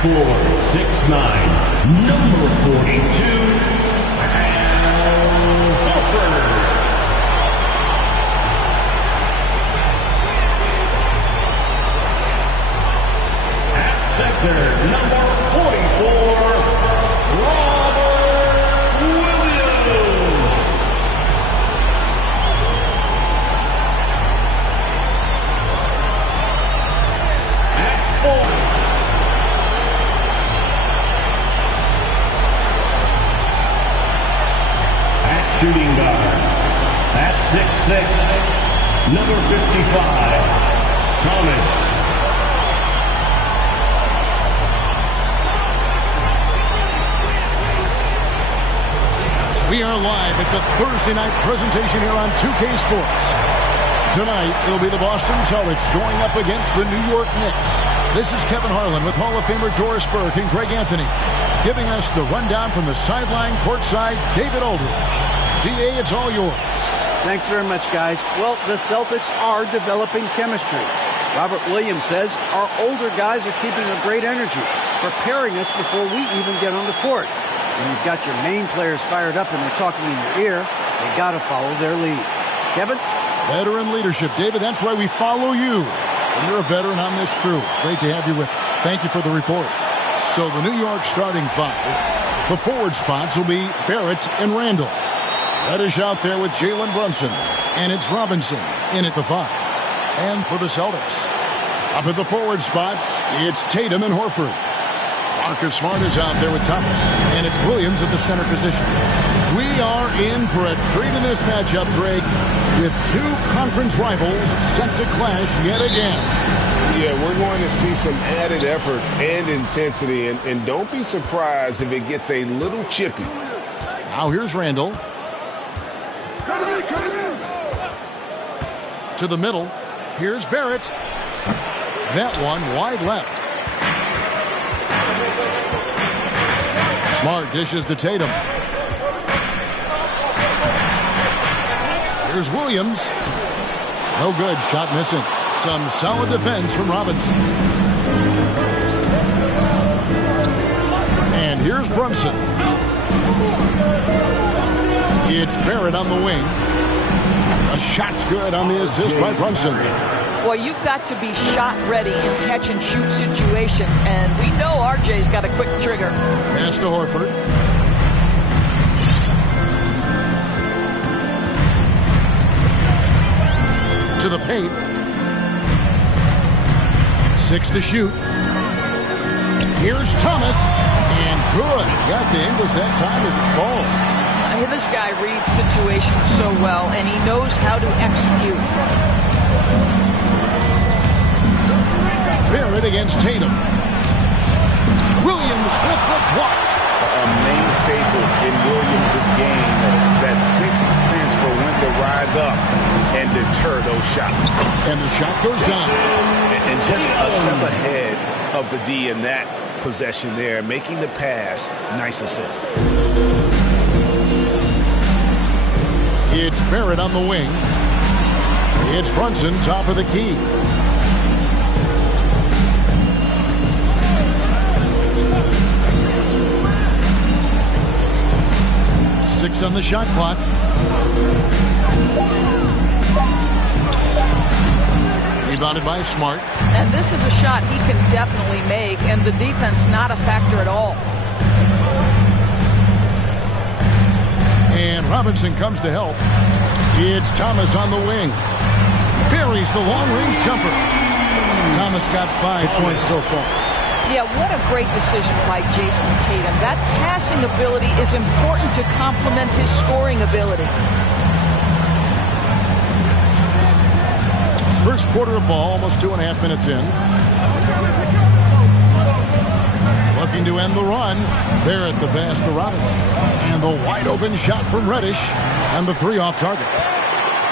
Forward, 6'9", number 42, Al Horford. At center, number 44, Robert Williams. At 4. Shooting guard at 6'6", number 55, Thomas. We are live. It's a Thursday night presentation here on 2K Sports. Tonight, it'll be the Boston Celtics going up against the New York Knicks. This is Kevin Harlan with Hall of Famer Doris Burke and Greg Anthony, giving us the rundown from the sideline courtside, David Aldridge. DA, it's all yours. Thanks very much, guys. Well, the Celtics are developing chemistry. Robert Williams says our older guys are keeping a great energy, preparing us before we even get on the court. When you've got your main players fired up and they're talking in your ear, they got to follow their lead. Kevin? Veteran leadership. David, that's why we follow you. And you're a veteran on this crew. Great to have you with us. Thank you for the report. So the New York starting five. The forward spots will be Barrett and Randall. Reddish out there with Jalen Brunson. And it's Robinson in at the 5. And for the Celtics, up at the forward spots, it's Tatum and Horford. Marcus Smart is out there with Thomas. And it's Williams at the center position. We are in for a treat in this matchup, Greg, with two conference rivals set to clash yet again. Yeah, we're going to see some added effort and intensity. And don't be surprised if it gets a little chippy. Now here's Randall. To the middle. Here's Barrett. That one wide left. Smart dishes to Tatum. Here's Williams. No good. Shot missing. Some solid defense from Robinson. And here's Brunson. It's Barrett on the wing. A shot's good on the assist by Brunson. Boy, you've got to be shot ready in catch-and-shoot situations, and we know RJ's got a quick trigger. Pass to Horford. To the paint. 6 to shoot. Here's Thomas. And good. Got the Ingles that time as it falls. This guy reads situations so well, and he knows how to execute. Barrett against Tatum. Williams with the block. A main staple in Williams' game, that sixth sense for when to rise up and deter those shots. And the shot goes down. And just a step ahead of the D in that possession there, making the pass. Nice assist. It's Barrett on the wing. It's Brunson, top of the key. Six on the shot clock. Rebounded by Smart. And this is a shot he can definitely make, and the defense not a factor at all. And Robinson comes to help. It's Thomas on the wing. Buries the long-range jumper. Thomas got 5 points so far. Yeah, what a great decision by Jason Tatum. That passing ability is important to complement his scoring ability. First quarter of ball, almost 2.5 minutes in. Looking to end the run. Barrett the pass to Robinson. And the wide open shot from Reddish. And the 3 off target.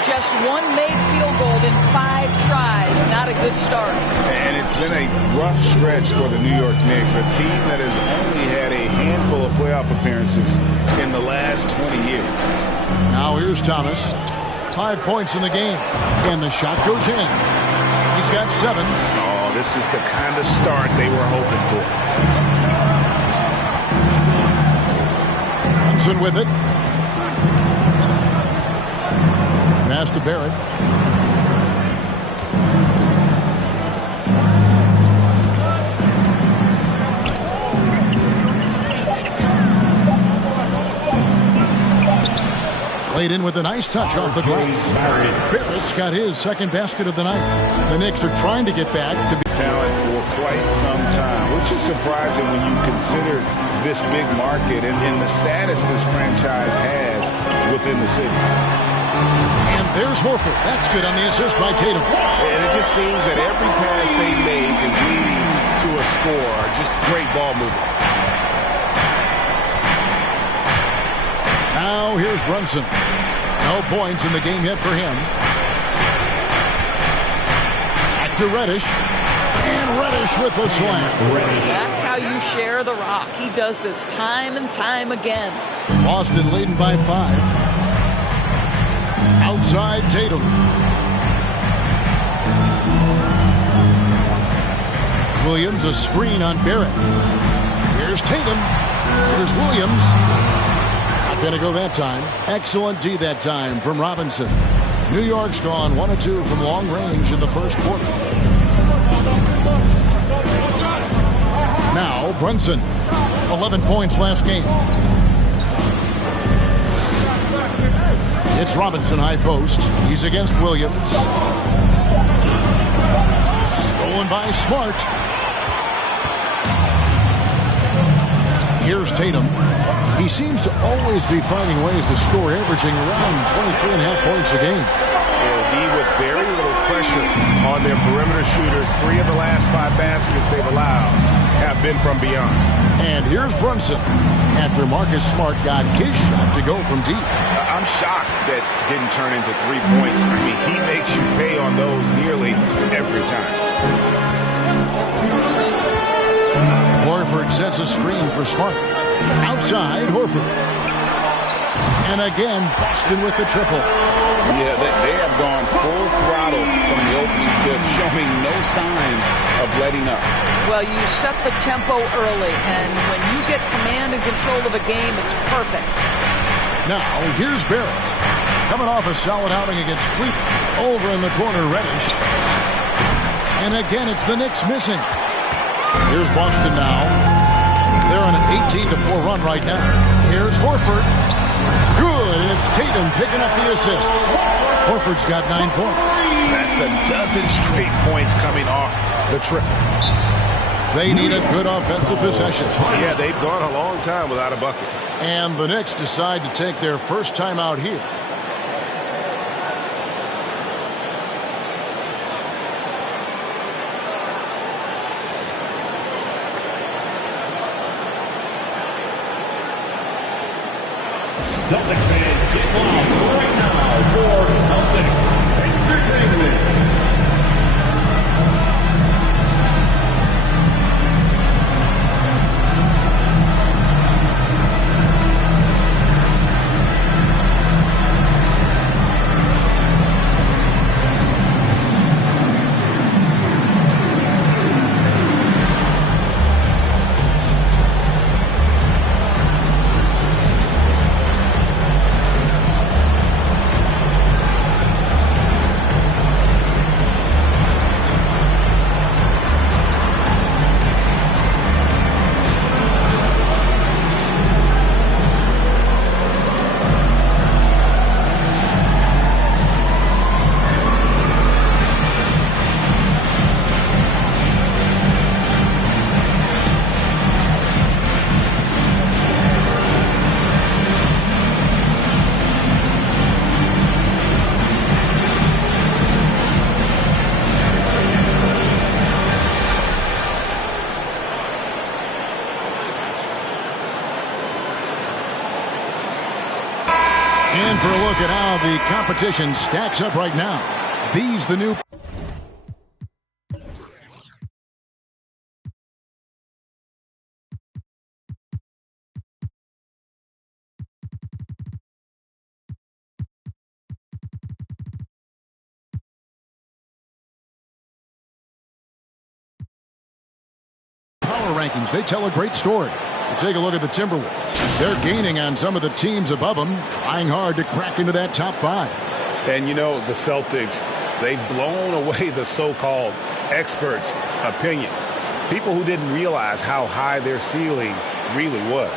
Just Just one made field goal in 5 tries. Not a good start. And it's been a rough stretch for the New York Knicks, a team that has only had a handful of playoff appearances in the last 20 years. Now here's Thomas. 5 points in the game. And the shot goes in. He's got 7. Oh, this is the kind of start they were hoping for. Brunson with it. Pass to Barrett. Played in with a nice touch off the glass. Barrett's got his second basket of the night. The Knicks are trying to get back to be talent for quite some time, which is surprising when you consider this big market and the status this franchise has within the city. And there's Horford. That's good on the assist by Tatum. And it just seems that every pass they make is leading to a score. Just great ball movement. Now here's Brunson. No points in the game yet for him. Back to Reddish. And Reddish with the slam. That's how you share the rock. He does this time and time again. Boston leading by 5. Outside Tatum. Williams a screen on Barrett. Here's Tatum. Here's Williams. Not going to go that time. Excellent D that time from Robinson. New York's gone 1 of 2 from long range in the first quarter. Now Brunson. 11 points last game. It's Robinson high post. He's against Williams. Stolen by Smart. Here's Tatum. He seems to always be finding ways to score, averaging around 23.5 points a game. They'll be with very little pressure on their perimeter shooters. 3 of the last 5 baskets they've allowed have been from beyond. And here's Brunson. After Marcus Smart got his shot to go from deep. I'm shocked that didn't turn into 3 points. I mean, he makes you pay on those nearly every time. Horford sets a screen for Smart. Outside, Horford. And again, Boston with the triple. Yeah, they have gone full throttle from the opening tip, showing no signs of letting up. Well, you set the tempo early, and when you get command and control of a game, it's perfect. Now, here's Barrett. Coming off a solid outing against Cleveland. Over in the corner, Reddish. And again, it's the Knicks missing. Here's Boston now. They're on an 18-4 run right now. Here's Horford. Good, and it's Tatum picking up the assist. Horford's got 9 points. That's a dozen straight points coming off the trip. They need a good offensive possession. Yeah, they've gone a long time without a bucket. And the Knicks decide to take their first time out here. Celtics fans, get loud right now for Celtics Entertainment. at how the competition stacks up right now. These the new... Power rankings, they tell a great story. You take a look at the Timberwolves. They're gaining on some of the teams above them, trying hard to crack into that top 5. And you know, the Celtics, they've blown away the so-called experts' opinions. People who didn't realize how high their ceiling really was.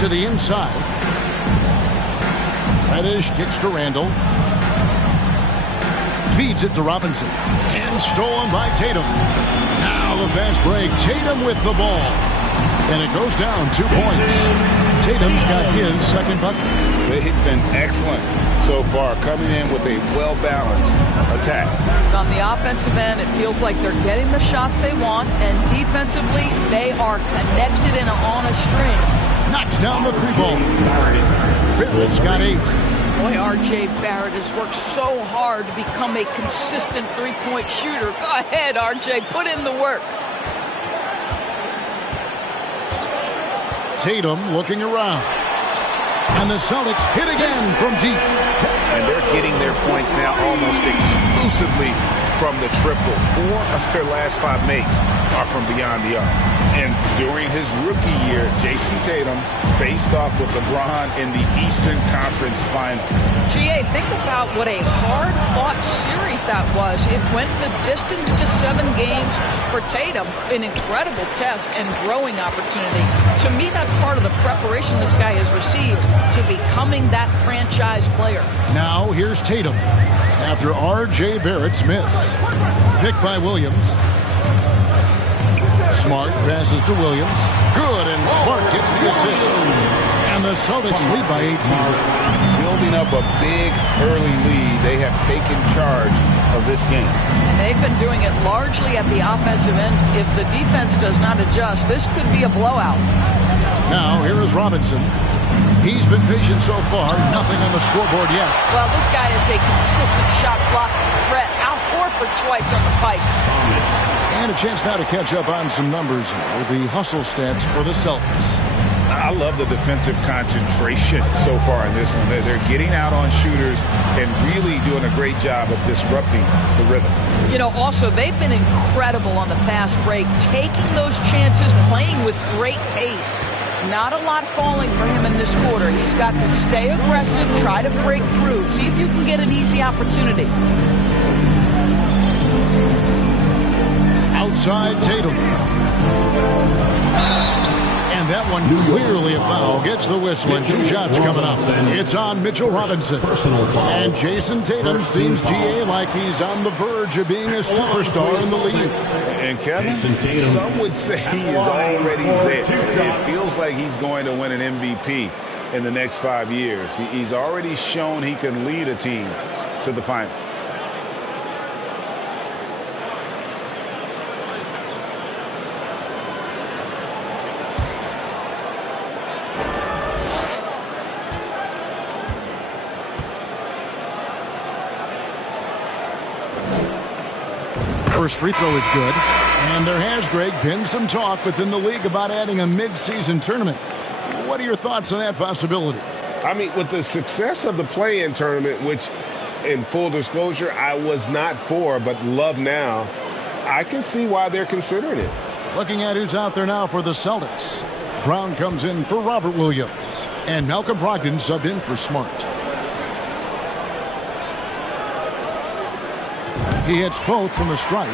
To the inside. Reddish kicks to Randall. Feeds it to Robinson. And stolen by Tatum. Now the fast break. Tatum with the ball. And it goes down 2 points. Tatum's got his second bucket. They've been excellent so far, coming in with a well-balanced attack. On the offensive end, it feels like they're getting the shots they want, and defensively, they are connected and on a string. Knocks down the 3-ball. Barrett's got 8. Boy, R.J. Barrett has worked so hard to become a consistent three-point shooter. Go ahead, R.J., put in the work. Tatum looking around. And the Celtics hit again from deep. And they're getting their points now almost exclusively from the triple. 4 of their last 5 makes are from beyond the arc. And during his rookie year, Jason Tatum faced off with LeBron in the Eastern Conference Final. G.A., think about what a hard-fought series that was. It went the distance to 7 games for Tatum. An incredible test and growing opportunity. To me, that's part of the preparation this guy has received to becoming that franchise player. Now here's Tatum after R.J. Barrett's miss. Picked by Williams. Smart passes to Williams. Good, and Smart gets the assist. And the Celtics lead by 18. Building up a big early lead. They have taken charge of this game. And they've been doing it largely at the offensive end. If the defense does not adjust, this could be a blowout. Now here is Robinson. He's been patient so far. Nothing on the scoreboard yet. Well, this guy is a consistent shot blocking threat. Out Horford twice on the pipes. And a chance now to catch up on some numbers here. The hustle stats for the Celtics. I love the defensive concentration so far in this one. They're getting out on shooters and really doing a great job of disrupting the rhythm. You know, also, they've been incredible on the fast break, taking those chances, playing with great pace. Not a lot falling for him in this quarter. He's got to stay aggressive, try to break through, see if you can get an easy opportunity. Outside Tatum. And that one clearly a foul. Gets the whistle and 2 shots coming up. It's on Mitchell Robinson. And Jason Tatum seems, GA, like he's on the verge of being a superstar in the league. And Kevin, some would say he is already there. It feels like he's going to win an MVP in the next 5 years. He's already shown he can lead a team to the finals. First free throw is good. And there has, Greg, been some talk within the league about adding a mid-season tournament. What are your thoughts on that possibility? I mean, with the success of the play-in tournament, which, in full disclosure, I was not for, but love now, I can see why they're considering it. Looking at who's out there now for the Celtics. Brown comes in for Robert Williams. And Malcolm Brogdon subbed in for Smart. He hits both from the stripe.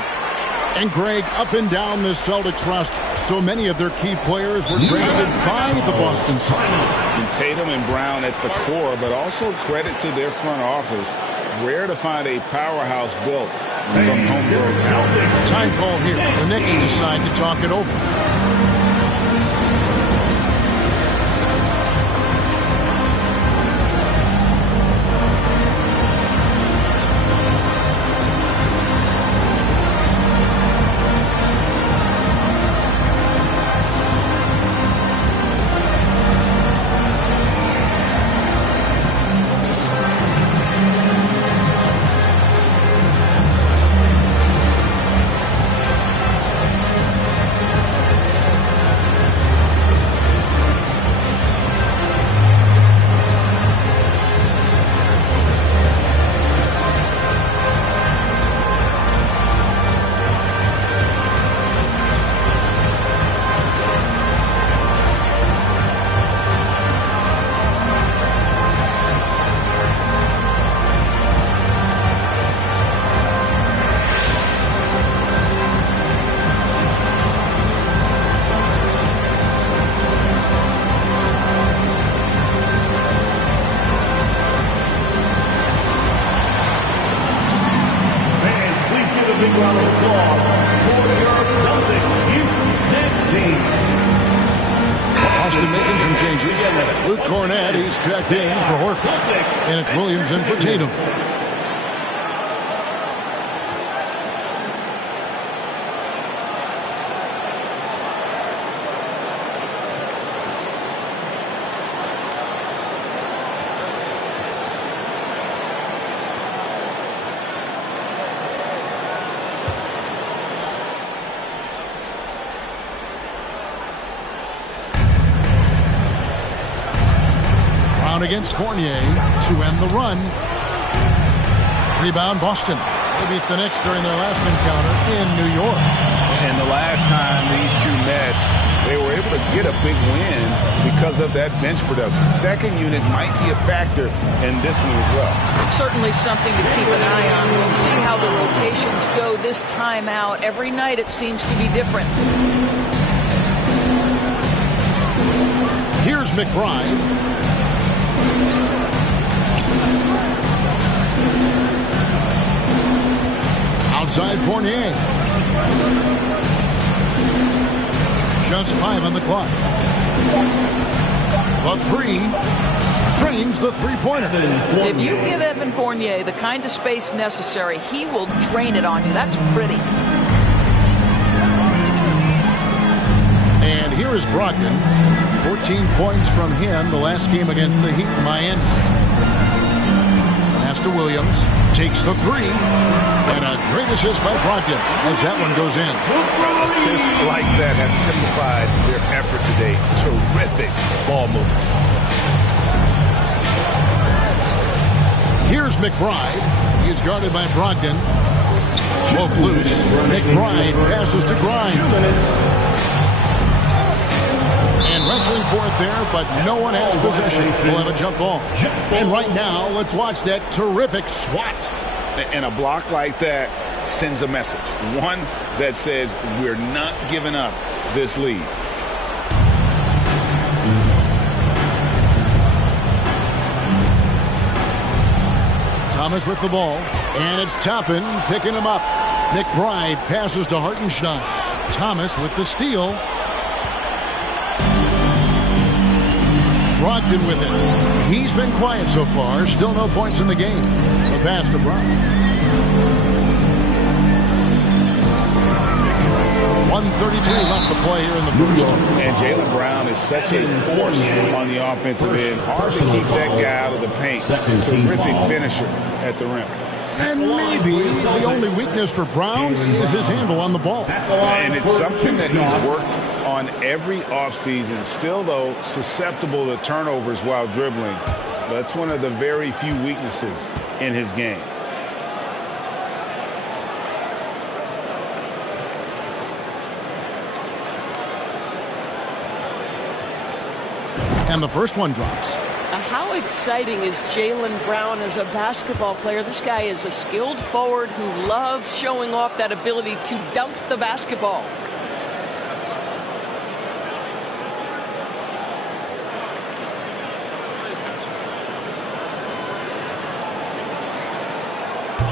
And Greg, up and down this Celtics roster, so many of their key players were drafted by the Boston Celtics. And Tatum and Brown at the core, but also credit to their front office. Rare to find a powerhouse built from homegrown talent. Time call here. The Knicks decide to talk it over. Boston making some changes. Luke Cornett, he's checked in for Horford. And it's Williams in for Tatum. Against Fournier to end the run. Rebound Boston. They beat the Knicks during their last encounter in New York. And the last time these two met, they were able to get a big win because of that bench production. Second unit might be a factor in this one as well. Certainly something to keep an eye on. We'll see how the rotations go this time out. Every night it seems to be different. Here's McBride. Outside Fournier. Just 5 on the clock. The 3 drains the three-pointer. If you give Evan Fournier the kind of space necessary, he will drain it on you. That's pretty. And here is Brogdon. 14 points from him the last game against the Heat in Miami. Pass to Williams. Takes the 3. And a great assist by Brogdon as that one goes in. Assists like that have typified their effort today. Terrific ball movement. Here's McBride. He is guarded by Brogdon. Broke loose. McBride passes to Grimes. And wrestling for it there, but no one has possession. We'll have a jump ball. And right now, let's watch that terrific swat. And a block like that sends a message. One that says we're not giving up this lead. Thomas with the ball. And it's Toppin picking him up. McBride passes to Hartenstein. Thomas with the steal. Brogdon with it. He's been quiet so far. Still no points in the game. The pass to Brown. 1:33 left to play here in the first. And Jaylen Brown is such a force on the offensive end. Hard to keep that guy out of the paint. Terrific finisher at the rim. And maybe the only weakness for Brown is his handle on the ball. And it's something that he's worked on every offseason. Still, though, susceptible to turnovers while dribbling. That's one of the very few weaknesses in his game. And the first one drops. How exciting is Jaylen Brown as a basketball player? This guy is a skilled forward who loves showing off that ability to dunk the basketball.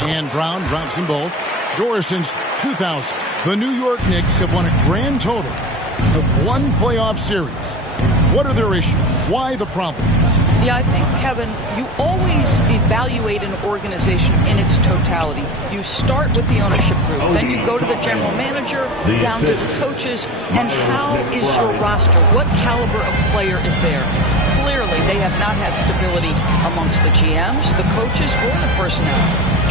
And Brown drops them both. Doris since 2000. The New York Knicks have won a grand total of 1 playoff series. What are their issues? Why the problems? Yeah, I think, Kevin, you always evaluate an organization in its totality. You start with the ownership group, then you go to the general manager, down to the coaches, and how is your roster? What caliber of player is there? Clearly, they have not had stability amongst the GMs, the coaches, or the personnel.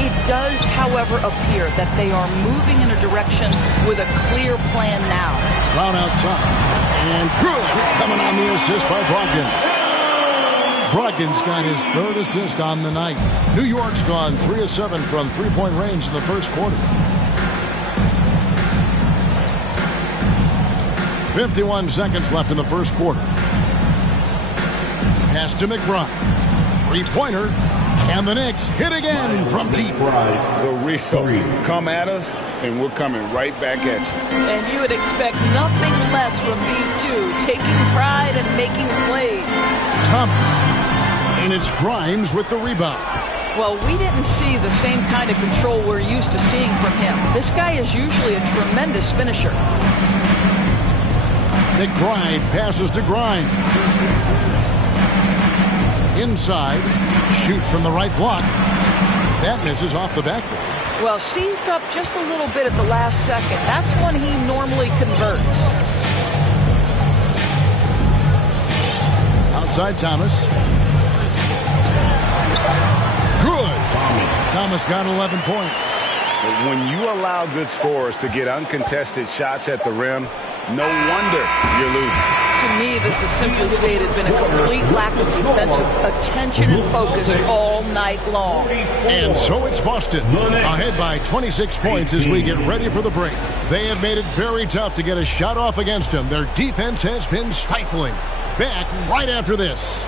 It does, however, appear that they are moving in a direction with a clear plan now. Brown outside. And good. Coming on the assist by Brogdon. Brogdon's got his 3rd assist on the night. New York's gone 3 of 7 from three-point range in the first quarter. 51 seconds left in the first quarter. Pass to McBride. Three-pointer. And the Knicks hit again from deep. The real come at us, and we're coming right back at you. And you would expect nothing less from these two, taking pride and making plays. Thomas. And it's Grimes with the rebound. Well, we didn't see the same kind of control we're used to seeing from him. This guy is usually a tremendous finisher. McBride passes to Grimes. Inside, shoots from the right block. That misses off the backboard. Well, seized up just a little bit at the last second. That's when he normally converts. Outside Thomas. Good. Thomas got 11 points. When you allow good scorers to get uncontested shots at the rim, no wonder you're losing. To me, this has simply stated been a complete lack of defensive attention and focus all night long. And so it's Boston, ahead by 26 points as we get ready for the break. They have made it very tough to get a shot off against them. Their defense has been stifling. Back right after this.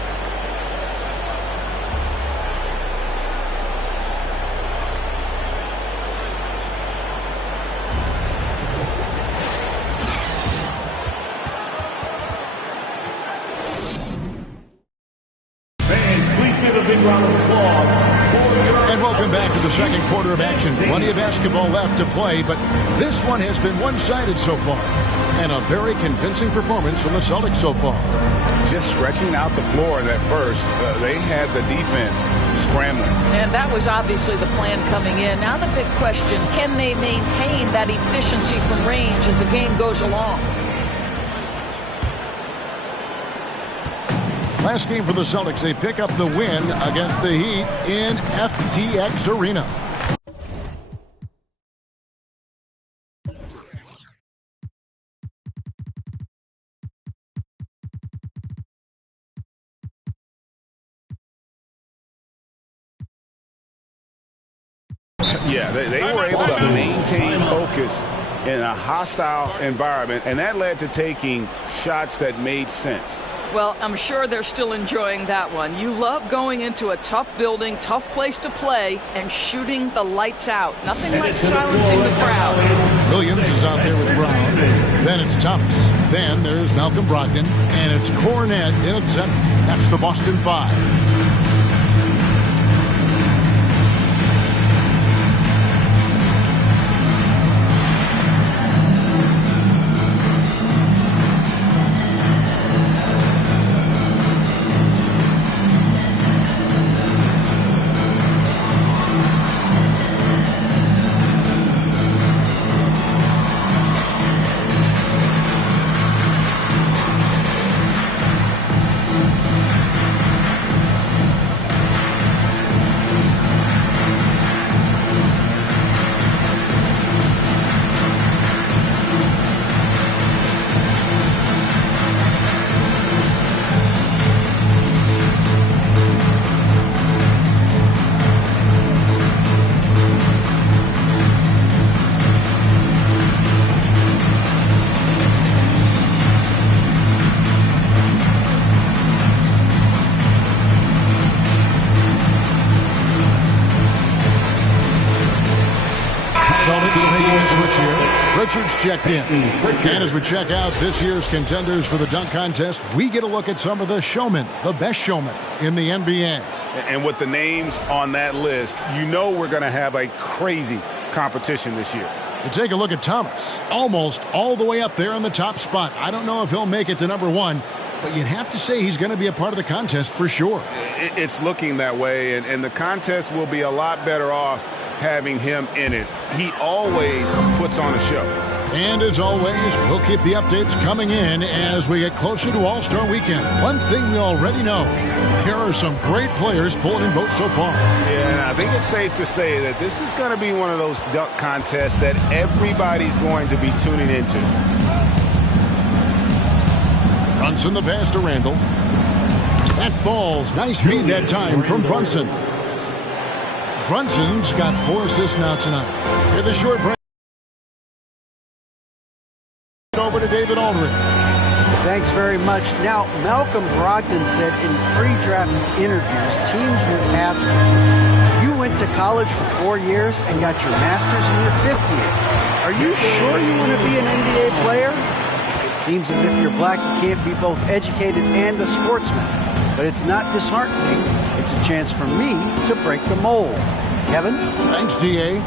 And welcome back to the second quarter of action. Plenty of basketball left to play, but this one has been one-sided so far. And a very convincing performance from the Celtics so far. Just stretching out the floor in that first, they had the defense scrambling. And that was obviously the plan coming in. Now the big question, can they maintain that efficiency from range as the game goes along? Last game for the Celtics, they pick up the win against the Heat in FTX Arena. Yeah, they were able to maintain focus in a hostile environment, and that led to taking shots that made sense. Well, I'm sure they're still enjoying that one. You love going into a tough building, tough place to play, and shooting the lights out. Nothing like silencing the crowd. Williams is out there with Brown. Then it's Thomas. Then there's Malcolm Brogdon. And it's Cornette in at center. That's the Boston Five. Celtics making a switch here. Richards checked in. And as we check out this year's contenders for the dunk contest, we get a look at some of the showmen, the best showmen in the NBA. And with the names on that list, you know we're going to have a crazy competition this year. You take a look at Thomas, almost all the way up there in the top spot. I don't know if he'll make it to number one, but you'd have to say he's going to be a part of the contest for sure. It's looking that way, and the contest will be a lot better off having him in it. He always puts on a show. And as always, we'll keep the updates coming in as we get closer to All-Star Weekend. One thing we already know, there are some great players pulling in votes so far. Yeah, I think it's safe to say that this is going to be one of those dunk contests that everybody's going to be tuning into. Brunson the pass to Randall. That falls. Nice feed that time from Brunson. Brunson's got 4 assists now tonight. With a short break. Over to David Aldridge. Thanks very much. Now, Malcolm Brogdon said in pre-draft interviews, teams would ask him, you went to college for 4 years and got your master's in your 5th year. Are you sure you want to be an NBA player? It seems as if you're black, you can't be both educated and a sportsman. But it's not disheartening. It's a chance for me to break the mold. Kevin? Thanks, D.A.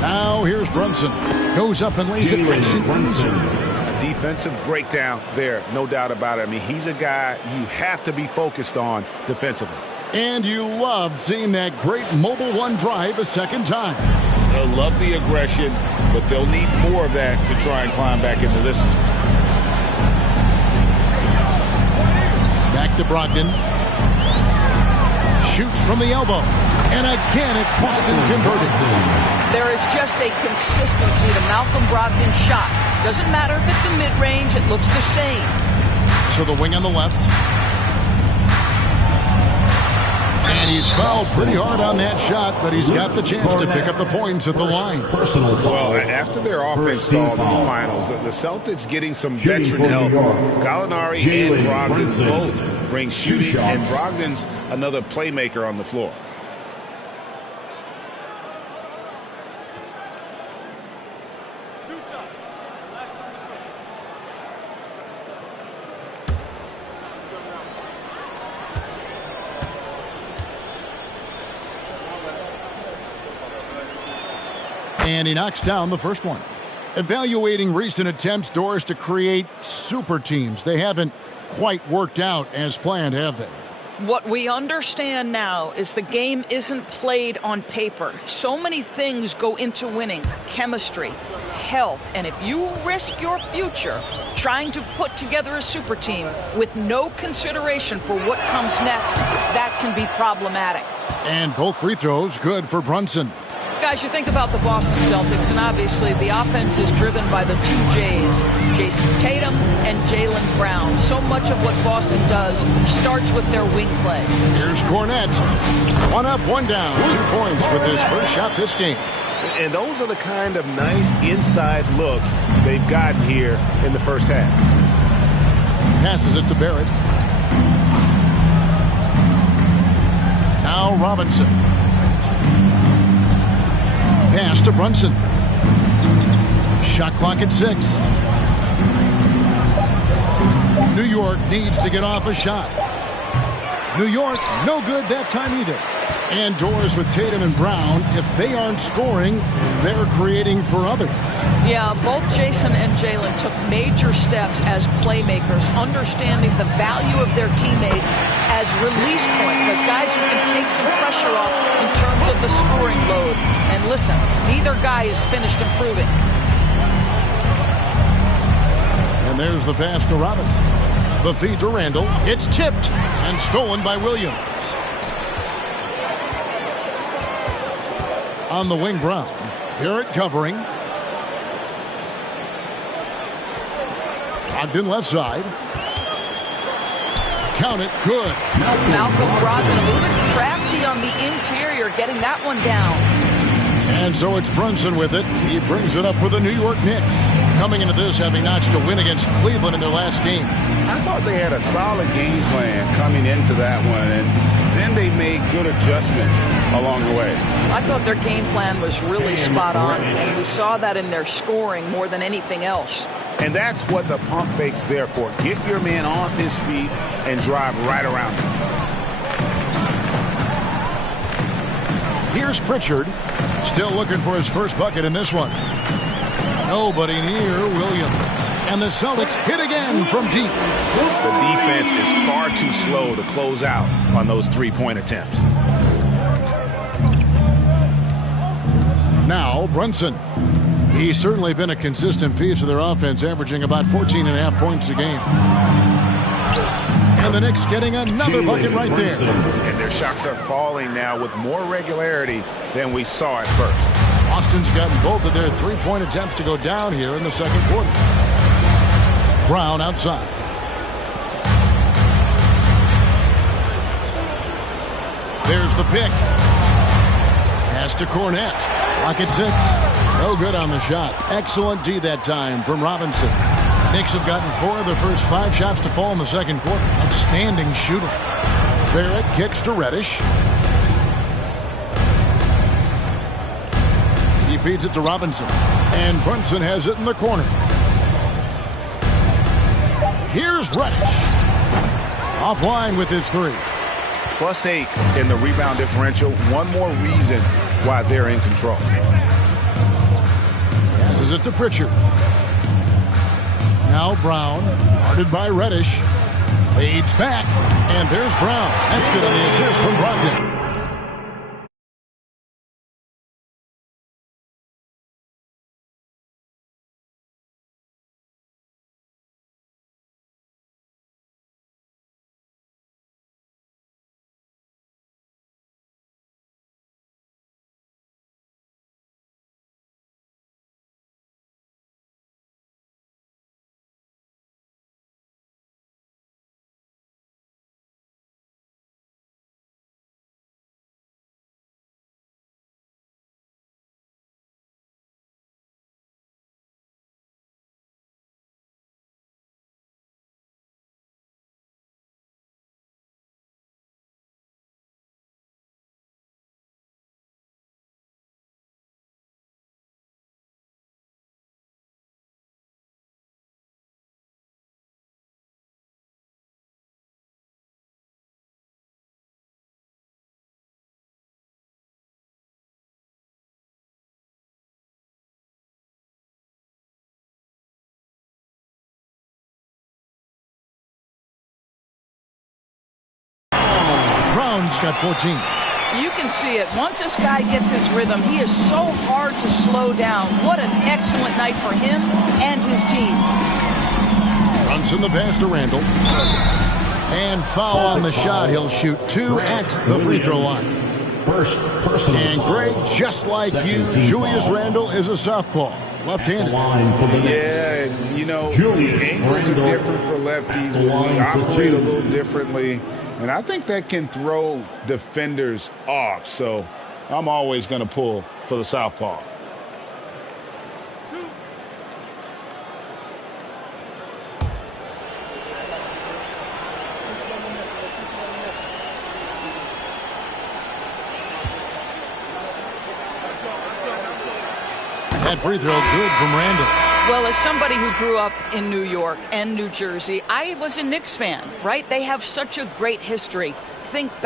Now here's Brunson. Goes up and lays it nice and easy. A defensive breakdown there, no doubt about it. I mean, he's a guy you have to be focused on defensively. And you love seeing that great mobile one drive a second time. They'll love the aggression, but they'll need more of that to try and climb back into this one. Back to Brogdon. Shoots from the elbow. And again, it's Boston converted. There is just a consistency to Malcolm Brogdon's shot. Doesn't matter if it's a mid-range, it looks the same. To the wing on the left. And he's fouled pretty hard on that shot, but he's got the chance to pick up the points at the line. Well, after their offense stalled in the finals, the Celtics getting some veteran help. Gallinari and Brogdon both bring shooting, and Brogdon's another playmaker on the floor. And he knocks down the first one. Evaluating recent attempts, Doris, to create super teams. They haven't quite worked out as planned, have they? What we understand now is the game isn't played on paper. So many things go into winning. Chemistry, health, and if you risk your future trying to put together a super team with no consideration for what comes next, that can be problematic. And both free throws good for Brunson. Guys, you think about the Boston Celtics, and obviously the offense is driven by the two J's, Jason Tatum and Jaylen Brown. So much of what Boston does starts with their wing play. Here's Cornette. One up, one down. 2 points with his first shot this game. And those are the kind of nice inside looks they've gotten here in the first half. Passes it to Barrett. Now Robinson. Pass to Brunson. Shot clock at 6. New York needs to get off a shot. New York, no good that time either. And Doris with Tatum and Brown, if they aren't scoring, they're creating for others. Yeah, both Jason and Jaylen took major steps as playmakers, understanding the value of their teammates as release points, as guys who can take some pressure off in terms of the scoring load. And listen, neither guy is finished improving. And there's the pass to Robinson. The feed to Randall. It's tipped and stolen by Williams. On the wing, Brown. Barrett covering. Brogdon left side. Count it. Good. Malcolm Brogdon a little bit crafty on the interior, getting that one down. And so it's Brunson with it. He brings it up for the New York Knicks. Coming into this, having notched a win against Cleveland in their last game. I thought they had a solid game plan coming into that one, and then they made good adjustments along the way. I thought their game plan was really spot on, and we saw that in their scoring more than anything else. And that's what the pump fake's there for. Get your man off his feet and drive right around him. Here's Pritchard. Still looking for his first bucket in this one. Nobody near Williams. And the Celtics hit again from deep. The defense is far too slow to close out on those three-point attempts. Now Brunson. He's certainly been a consistent piece of their offense, averaging about 14.5 points a game. And the Knicks getting another bucket right there. And their shots are falling now with more regularity than we saw at first. Boston's gotten both of their three-point attempts to go down here in the second quarter. Brown outside. There's the pick. Pass to Cornette. Clock at 6. No good on the shot. Excellent D that time from Robinson. Knicks have gotten 4 of their first 5 shots to fall in the second quarter. Outstanding shooter. Barrett kicks to Reddish. He feeds it to Robinson. And Brunson has it in the corner. Here's Reddish. Offline with his 3. +8 in the rebound differential. One more reason why they're in control. Passes it to Pritchard. Now Brown, guarded by Reddish. Fades back, and there's Brown. That's good on the assist from Brogdon. Brown's got 14. You can see it. Once this guy gets his rhythm, he is so hard to slow down. What an excellent night for him and his team. Brunson the pass to Randall. And foul on the shot. He'll shoot 2 at the free throw line. First personal. And Greg, just like you, Julius Randle is a southpaw. Left-handed. Yeah, you know, the angles are different for lefties. We operate a little differently. And I think that can throw defenders off. So I'm always going to pull for the southpaw. That free throw good from Randall. Well, as somebody who grew up in New York and New Jersey, I was a Knicks fan, right? They have such a great history. Think back.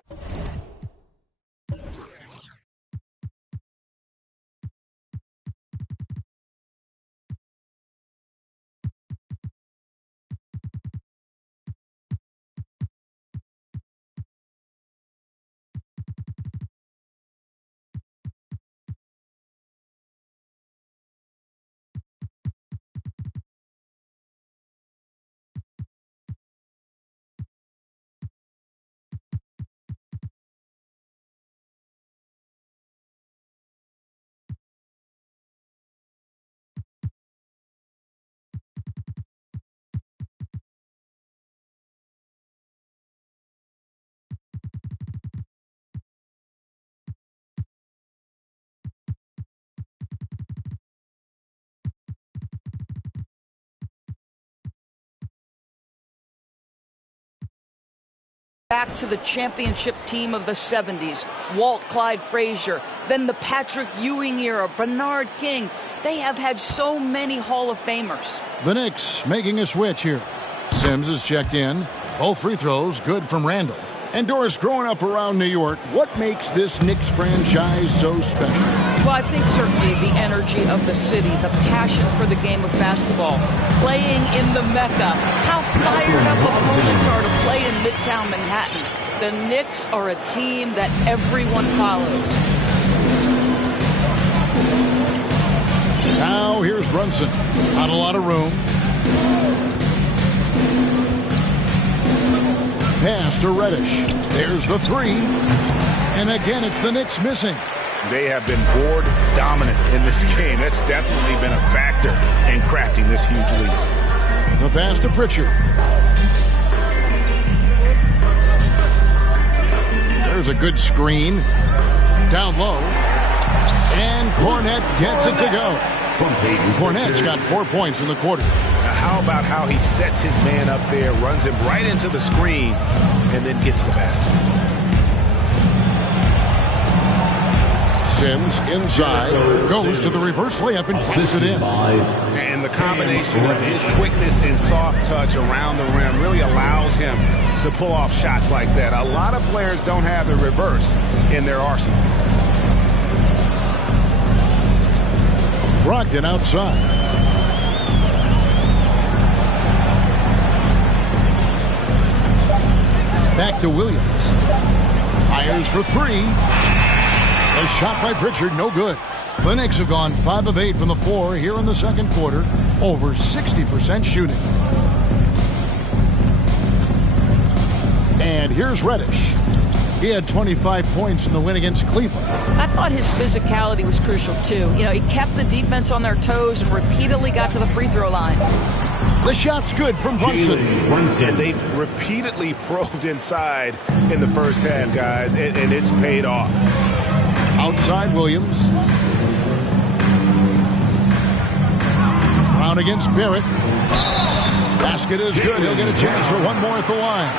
Back to the championship team of the 70s, Walt Clyde Frazier, then the Patrick Ewing era, Bernard King. They have had so many Hall of Famers. The Knicks making a switch here. Sims is checked in. Both free throws good from Randall. And Doris, growing up around New York, what makes this Knicks franchise so special? Well, I think certainly the energy of the city, the passion for the game of basketball, playing in the Mecca, how fired up opponents are to play in Midtown Manhattan. The Knicks are a team that everyone follows. Now here's Brunson. Not a lot of room. Pass to Reddish. There's the three. And again, it's the Knicks missing. They have been board dominant in this game. That's definitely been a factor in crafting this huge lead. The pass to Pritchard. There's a good screen. Down low. And Cornette gets it to go. Cornette's got 4 points in the quarter. Now how about how he sets his man up there, runs him right into the screen, and then gets the basket. Sims inside, goes to the reverse layup and plays it in. And the combination of his quickness and soft touch around the rim really allows him to pull off shots like that. A lot of players don't have the reverse in their arsenal. Brogdon outside. Back to Williams. Fires for three. A shot by Pritchard, no good. The Knicks have gone 5 of 8 from the floor here in the second quarter. Over 60% shooting. And here's Reddish. He had 25 points in the win against Cleveland. I thought his physicality was crucial, too. You know, he kept the defense on their toes and repeatedly got to the free throw line. The shot's good from Brunson. And they've repeatedly probed inside in the first half, guys, and it's paid off. Outside Williams. Brown against Barrett. Basket is good. He'll get a chance for one more at the line.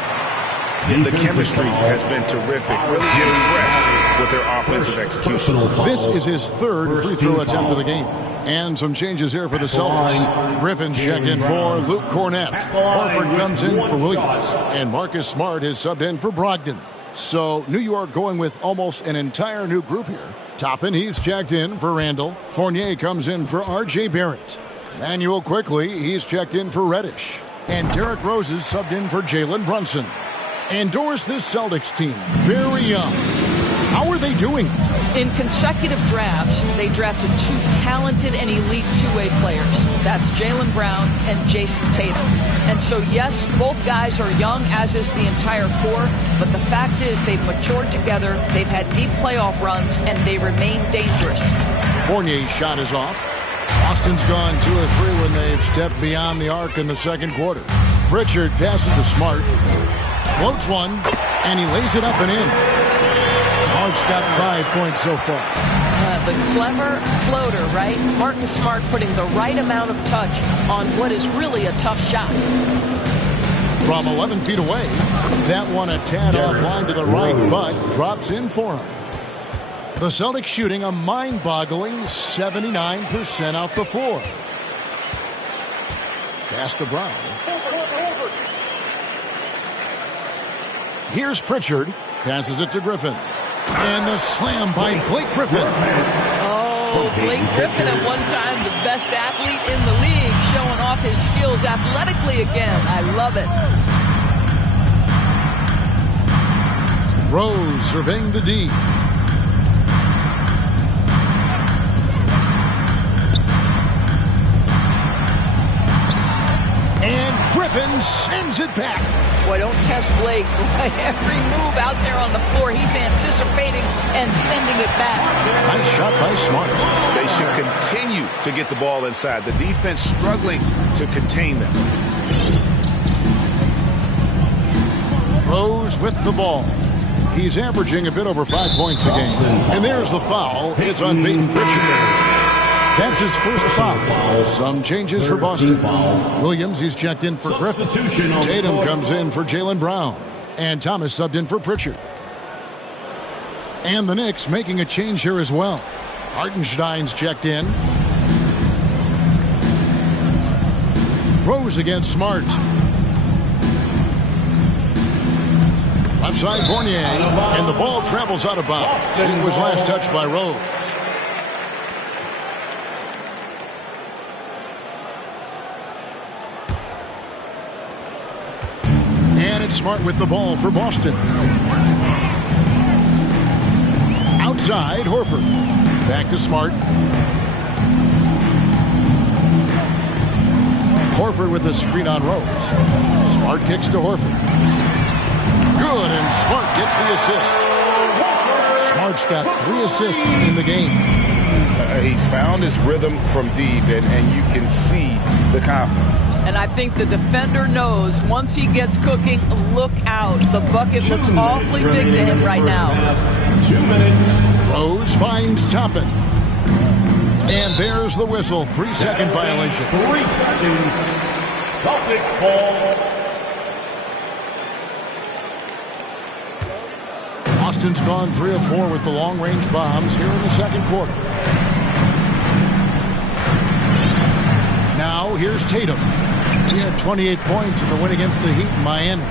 And the chemistry has been terrific. Really impressed with their offensive execution. This is his third free throw attempt of the game. And some changes here for the Celtics. Griffin's checked in for Luke Cornett. Horford comes in for Williams. And Marcus Smart is subbed in for Brogdon. So New York going with almost an entire new group here. Toppin, he's checked in for Randall. Fournier comes in for R.J. Barrett. Manuel Quickly, he's checked in for Reddish. And Derrick Rose is subbed in for Jalen Brunson. Endorse this Celtics team. Very young. How are they doing? In consecutive drafts, they drafted 2 talented and elite two-way players. That's Jaylen Brown and Jason Tatum. And so, yes, both guys are young, as is the entire core. But the fact is they've matured together, they've had deep playoff runs, and they remain dangerous. Fournier's shot is off. Austin's gone 2 of 3 when they've stepped beyond the arc in the second quarter. Pritchard passes to Smart. Floats one, and he lays it up and in. Smart's got 5 points so far. The clever floater, right? Marcus Smart putting the right amount of touch on what is really a tough shot. From 11 feet away, that one a tad offline to the right, but drops in for him. The Celtics shooting a mind-boggling 79% off the floor. Pass to Brown. Here's Pritchard. Passes it to Griffin. And the slam by Blake Griffin. Oh, Blake Griffin at one time the best athlete in the league, showing off his skills athletically again. I love it. Rose surveying the D. And Griffin sends it back. Boy, don't test Blake. Every move out there on the floor, he's anticipating and sending it back. Nice shot by Smart. They should continue to get the ball inside. The defense struggling to contain them. Rose with the ball. He's averaging a bit over 5 points a game. And there's the foul. It's on Peyton Pritchard. That's his first foul. Some changes for Boston. Williams, he's checked in for Griffin. Tatum comes in for Jaylen Brown. And Thomas subbed in for Pritchard. And the Knicks making a change here as well. Hartenstein's checked in. Rose against Smart. Left side Fournier. And the ball travels out of bounds. It was last touched by Rose. And it's Smart with the ball for Boston. Outside, Horford. Back to Smart. Horford with the screen on Rose. Smart kicks to Horford. Good, and Smart gets the assist. Smart's got 3 assists in the game. He's found his rhythm from deep, and you can see the confidence. And I think the defender knows once he gets cooking, look out. The bucket looks awfully big to him right now. 2 minutes. Rose finds Toppin. And there's the whistle. 3-second violation. 3 seconds. Celtics ball. Austin's gone 3 of 4 with the long-range bombs here in the second quarter. Now here's Tatum. He had 28 points in the win against the Heat in Miami.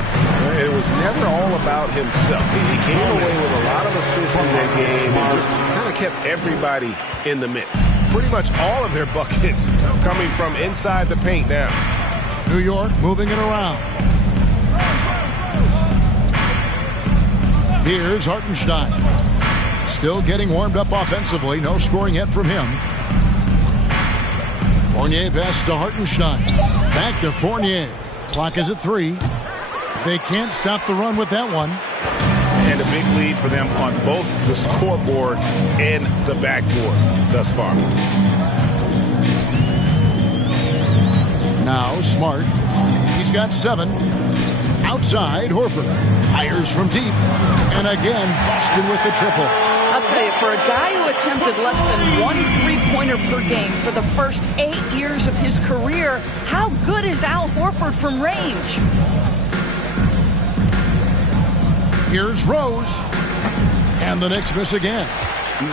It was never all about himself. He came away with a lot of assists in that game and just kind of kept everybody in the mix. pretty much all of their buckets coming from inside the paint now. New York moving it around. Here's Hartenstein. Still getting warmed up offensively. No scoring yet from him. Fournier pass to Hartenstein. Back to Fournier. Clock is at 3. They can't stop the run with that one. And a big lead for them on both the scoreboard and the backboard thus far. Now Smart. He's got 7. Outside, Horford fires from deep. And again, Boston with the triple. I'll tell you, for a guy who attempted less than 1 3-pointer per game for the first 8 years of his career, how good is Al Horford from range? Here's Rose. And the Knicks miss again.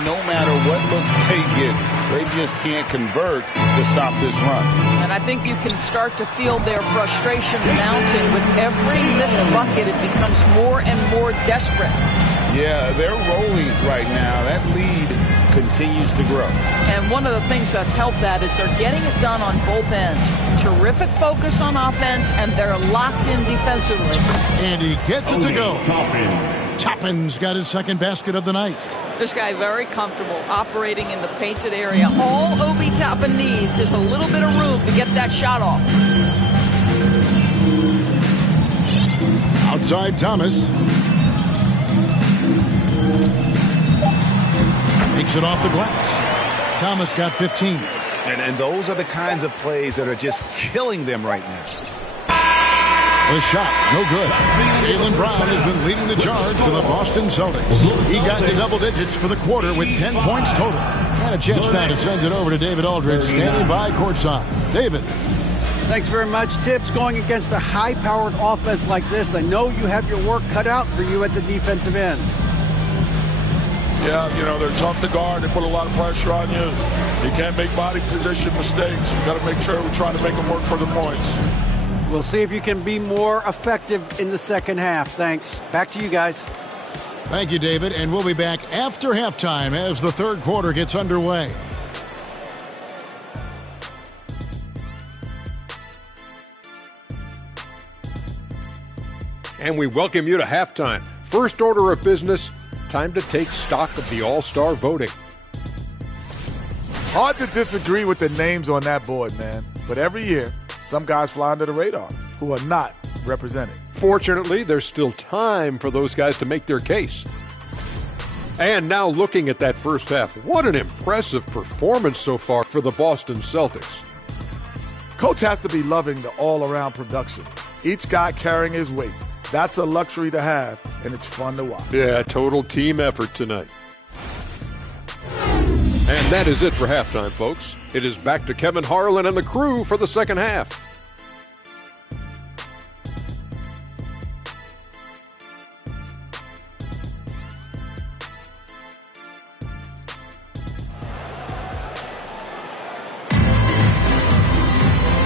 No matter what looks they get, they just can't convert to stop this run. And I think you can start to feel their frustration mounting. With every missed bucket, it becomes more and more desperate. Yeah, they're rolling right now. That lead continues to grow. And one of the things that's helped that is they're getting it done on both ends. Terrific focus on offense, and they're locked in defensively. And he gets it to go. Toppin's got his second basket of the night. This guy very comfortable operating in the painted area. All Obi Toppin needs is a little bit of room to get that shot off. Outside Thomas. Takes it off the glass. Thomas got 15. And those are the kinds of plays that are just killing them right now. The shot, no good. Jaylen Brown has been leading the charge for the Boston Celtics. He got into double digits for the quarter with 10 points total. And a chance now to send it over to David Aldridge, standing by courtside. David. Thanks very much. Tips going against a high-powered offense like this. I know you have your work cut out for you at the defensive end. Yeah, you know, they're tough to guard. They put a lot of pressure on you. You can't make body position mistakes. We've got to make sure we're trying to make them work for the points. We'll see if you can be more effective in the second half. Thanks. Back to you guys. Thank you, David. And we'll be back after halftime as the third quarter gets underway. And we welcome you to halftime. First order of business, time to take stock of the All-Star voting. Hard to disagree with the names on that board, man. But every year, some guys fly under the radar who are not represented. Fortunately, there's still time for those guys to make their case. And now looking at that first half, what an impressive performance so far for the Boston Celtics. Coach has to be loving the all-around production. Each guy carrying his weight. That's a luxury to have, and it's fun to watch. Yeah, total team effort tonight. And that is it for halftime, folks. It is back to Kevin Harlan and the crew for the second half.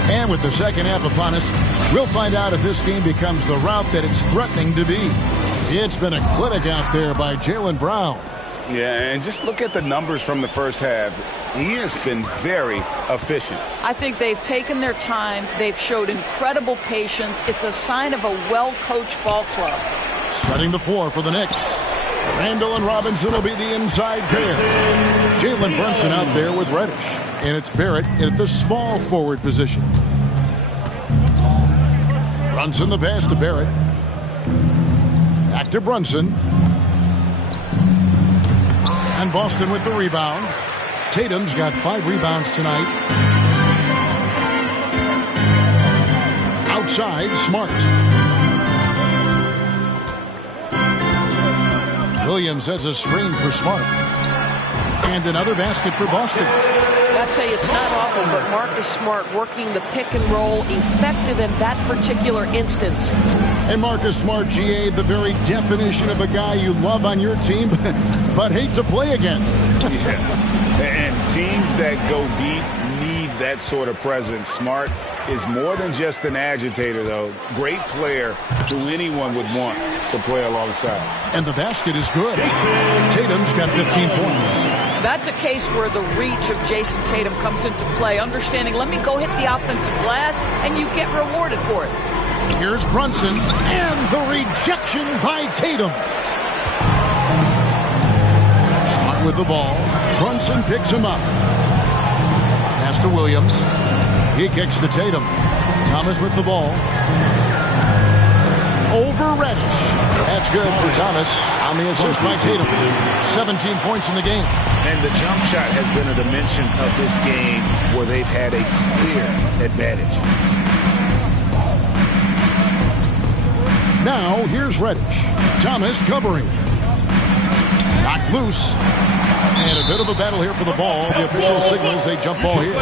And with the second half upon us, we'll find out if this game becomes the route that it's threatening to be. It's been a clinic out there by Jaylen Brown. Yeah, and just look at the numbers from the first half. He has been very efficient. I think they've taken their time. They've showed incredible patience. It's a sign of a well-coached ball club. Setting the floor for the Knicks. Randall and Robinson will be the inside pair. Jalen Brunson out there with Reddish. And it's Barrett at the small forward position. Brunson the pass to Barrett. Back to Brunson. And Boston with the rebound. Tatum's got 5 rebounds tonight. Outside, Smart. Williams has a screen for Smart. And another basket for Boston. I'll tell you, it's not often, but Marcus Smart working the pick and roll, effective in that particular instance. And Marcus Smart, GA, the very definition of a guy you love on your team, but hate to play against. Yeah, and teams that go deep need that sort of presence. Smart is more than just an agitator, though. Great player who anyone would want to play alongside. And the basket is good. Tatum's got 15 points. That's a case where the reach of Jason Tatum comes into play. Understanding, let me go hit the offensive glass, and you get rewarded for it. Here's Brunson, and the rejection by Tatum. Smart with the ball. Brunson picks him up. Pass to Williams. He kicks to Tatum. Thomas with the ball. Over Reddish. That's good for Thomas on the assist by Tatum. 17 points in the game. And the jump shot has been a dimension of this game where they've had a clear advantage. Now, here's Reddish. Thomas covering. Knocked loose. And a bit of a battle here for the ball. The official signals a jump ball here.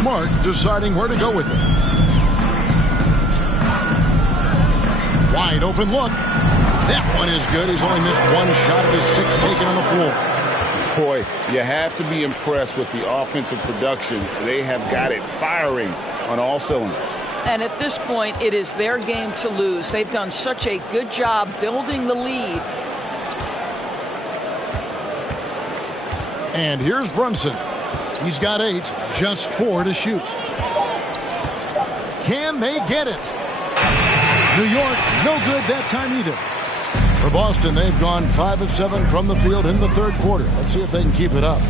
Smart deciding where to go with it. Wide open look. That one is good. He's only missed one shot of his 6 taken on the floor. Boy, you have to be impressed with the offensive production. They have got it firing on all cylinders. And at this point, it is their game to lose. They've done such a good job building the lead. And here's Brunson. He's got 8, just 4 to shoot. Can they get it? New York, no good that time either. For Boston, they've gone 5 of 7 from the field in the third quarter. Let's see if they can keep it up.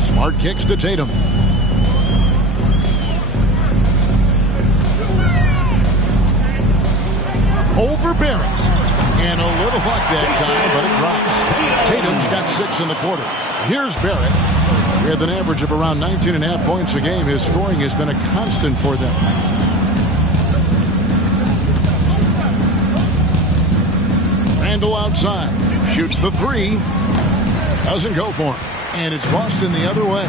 Smart kicks to Tatum. Over Barrett. And a little luck that time, but it drops. Tatum's got 6 in the quarter. Here's Barrett. With an average of around 19.5 points a game, his scoring has been a constant for them. Randall outside. Shoots the 3. Doesn't go for him. And it's Boston the other way.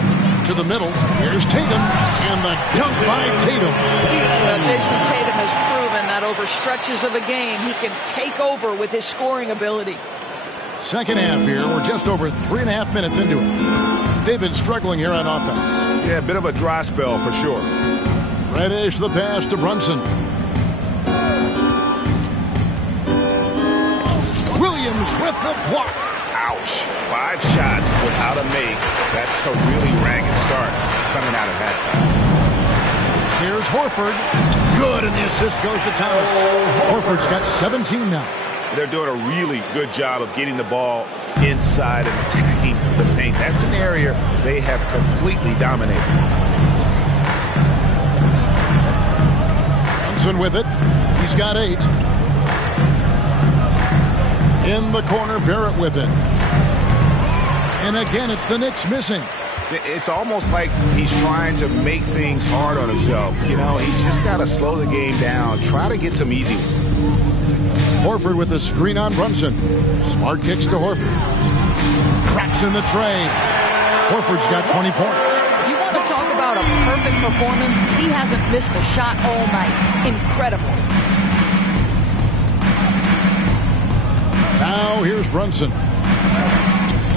To the middle. Here's Tatum. And the dunk by Tatum. Jason Tatum has proven that over stretches of a game, he can take over with his scoring ability. Second half here. We're just over 3.5 minutes into it. They've been struggling here on offense. Yeah, a bit of a dry spell for sure. Reddish the pass to Brunson. Williams with the block. Ouch. 5 shots without a make. That's a really ragged start coming out of halftime. Here's Horford. Good, and the assist goes to Thomas. Horford's got 17 now. They're doing a really good job of getting the ball inside and attacking the paint. That's an area they have completely dominated. Brunson with it. He's got 8. In the corner, Barrett with it. And again, it's the Knicks missing. It's almost like he's trying to make things hard on himself. You know, he's just got to slow the game down, try to get some easy ones. Horford with a screen on Brunson. Smart kicks to Horford. Traps in the tray. Horford's got 20 points. You want to talk about a perfect performance? He hasn't missed a shot all night. Incredible. Now here's Brunson.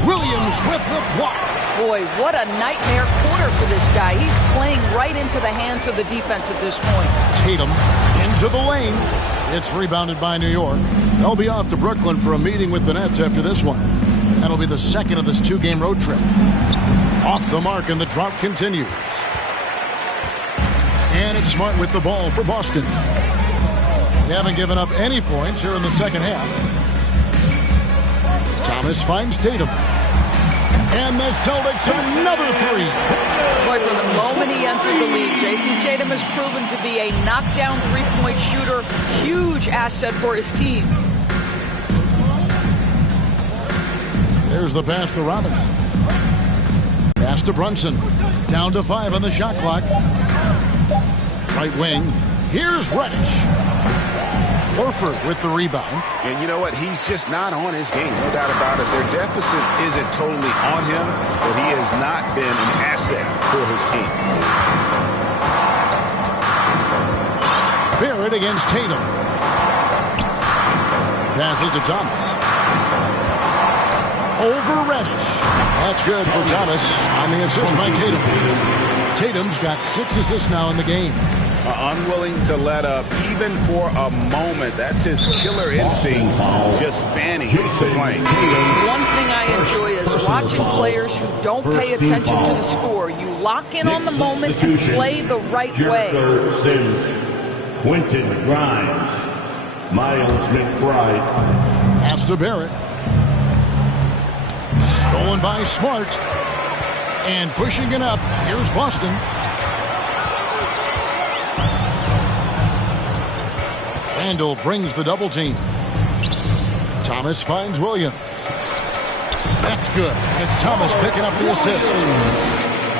Williams with the block. Boy, what a nightmare quarter for this guy. He's playing right into the hands of the defense at this point. Tatum into the lane. It's rebounded by New York. They'll be off to Brooklyn for a meeting with the Nets after this one. That'll be the second of this 2-game road trip. Off the mark, and the drought continues. And it's Smart with the ball for Boston. They haven't given up any points here in the second half. Thomas finds Tatum. And the Celtics another 3. Boy, from the moment he entered the league, Jason Tatum has proven to be a knockdown three-point shooter. Huge asset for his team. There's the pass to Robinson. Pass to Brunson. Down to 5 on the shot clock. Right wing. Here's Reddish. Horford with the rebound. And you know what? He's just not on his game. No doubt about it. Their deficit isn't totally on him, but he has not been an asset for his team. Barrett against Tatum. Passes to Thomas. Over Reddish. That's good for Thomas on the assist by Tatum. Tatum's got 6 assists now in the game. Unwilling to let up even for a moment. That's his killer instinct, just fanning the flame. One thing I enjoy is watching players who don't pay attention to the score. You lock in on the moment and play the right way. Quentin Grimes, Miles McBride. Pass to Barrett. Stolen by Smart. And pushing it up. Here's Boston. Randall brings the double team. Thomas finds Williams. That's good. It's Thomas picking up the assist.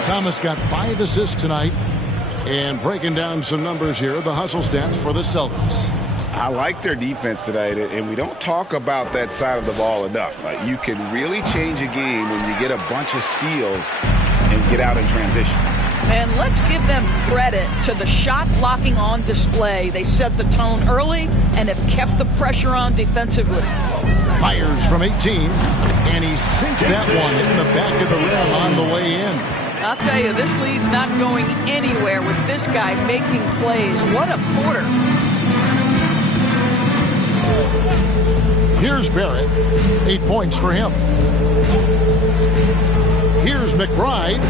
Thomas got 5 assists tonight. And breaking down some numbers here, the hustle stats for the Celtics. I like their defense tonight, and we don't talk about that side of the ball enough. You can really change a game when you get a bunch of steals and get out in transition. And let's give them credit to the shot blocking on display. They set the tone early and have kept the pressure on defensively. Fires from 18, and he sinks that one in the back of the rim on the way in. I'll tell you, this lead's not going anywhere with this guy making plays. What a quarter. Here's Barrett. 8 points for him. Here's McBride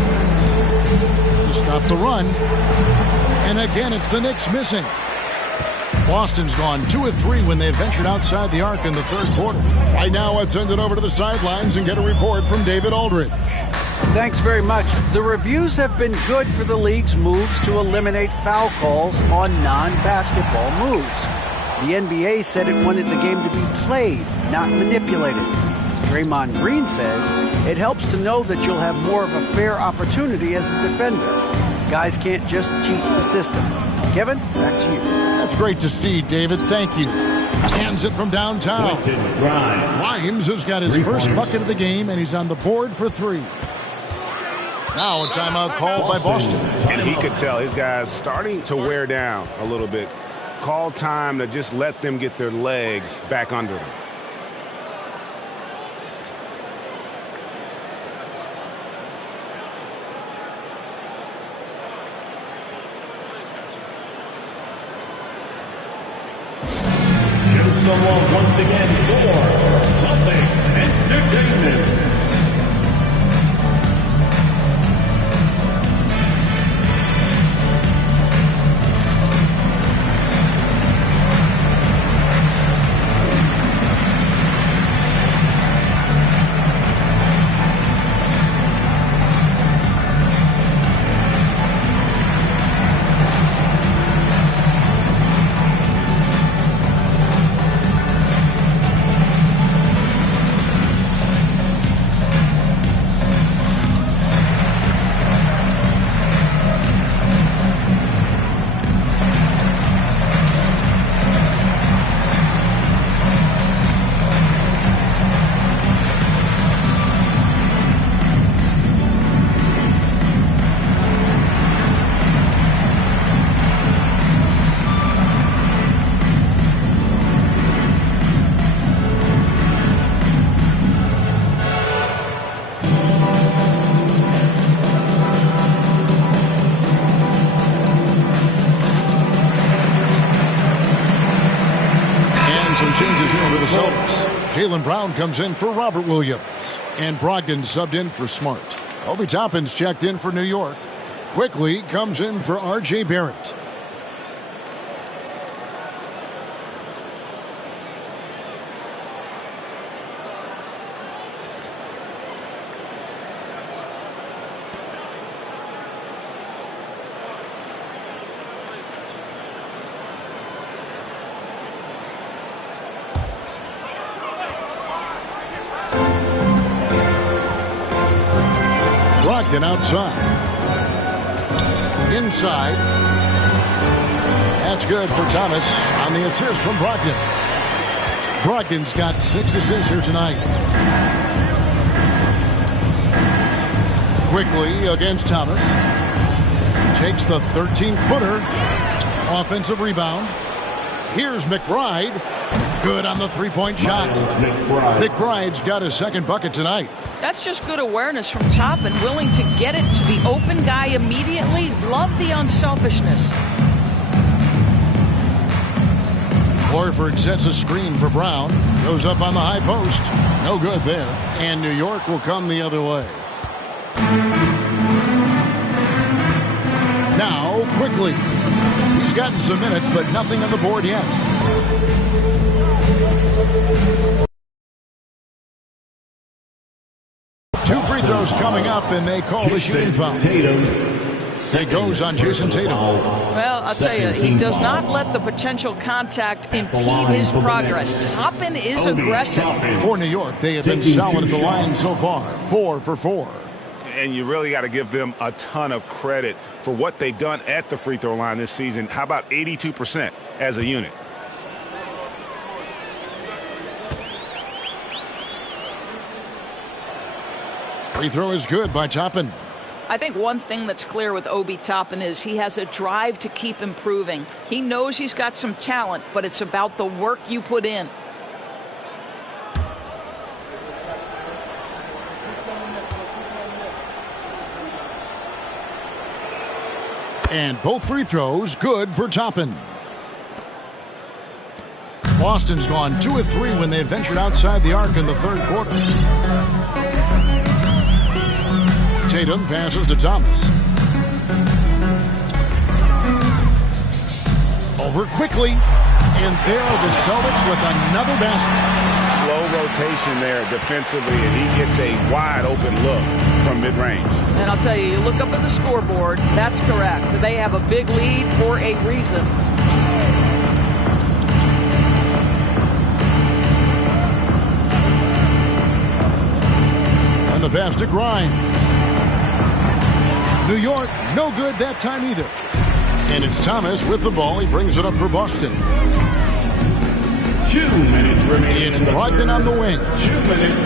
to stop the run. And again, it's the Knicks missing. Boston's gone 2 of 3 when they ventured outside the arc in the third quarter. Right now, let's send it over to the sidelines and get a report from David Aldridge. Thanks very much. The reviews have been good for the league's moves to eliminate foul calls on non-basketball moves. The NBA said it wanted the game to be played, not manipulated. Draymond Green says it helps to know that you'll have more of a fair opportunity as a defender. Guys can't just cheat the system. Kevin, back to you. That's great to see, David. Thank you. Hands it from downtown. Grimes has got his first bucket of the game, and he's on the board for 3. Now a timeout called by Boston. And he could tell his guys starting to wear down a little bit. Call time to just let them get their legs back under them. Here's someone once again for Celtics Entertainment. Changes here for the Celtics. Jaylen Brown comes in for Robert Williams. And Brogdon subbed in for Smart. Obi Toppin's checked in for New York. Quickly comes in for R.J. Barrett. Brogdon outside. Inside. That's good for Thomas on the assist from Brogdon. Brogdon's got 6 assists here tonight. Quickly against Thomas. Takes the 13-footer. Offensive rebound. Here's McBride. Good on the three-point shot. McBride's got his second bucket tonight. That's just good awareness from Toppin, willing to get it to the open guy immediately. Love the unselfishness. Horford sets a screen for Brown. Goes up on the high post. No good there. And New York will come the other way. Now, quickly. He's gotten some minutes, but nothing on the board yet. Two free throws coming up, and they call the shooting foul. It goes on Jason Tatum. Well, I'll tell you, he does not let the potential contact impede his progress. Toppin is aggressive. For New York, they have been solid at the line so far. 4 for 4. And you really got to give them a ton of credit for what they've done at the free throw line this season. How about 82% as a unit? Free throw is good by Toppin. I think one thing that's clear with Obi Toppin is he has a drive to keep improving. He knows he's got some talent, but it's about the work you put in. And both free throws good for Toppin. Boston's gone 2 of 3 when they ventured outside the arc in the third quarter. Tatum passes to Thomas. Over quickly. And there are the Celtics with another basket. Slow rotation there defensively, and he gets a wide open look from mid-range. And I'll tell you, you look up at the scoreboard, that's correct. They have a big lead for a reason. And the pass to Grimes. New York, no good that time either. And it's Thomas with the ball. He brings it up for Boston. 2 minutes remaining. It's Brogdon on the wing. 2 minutes.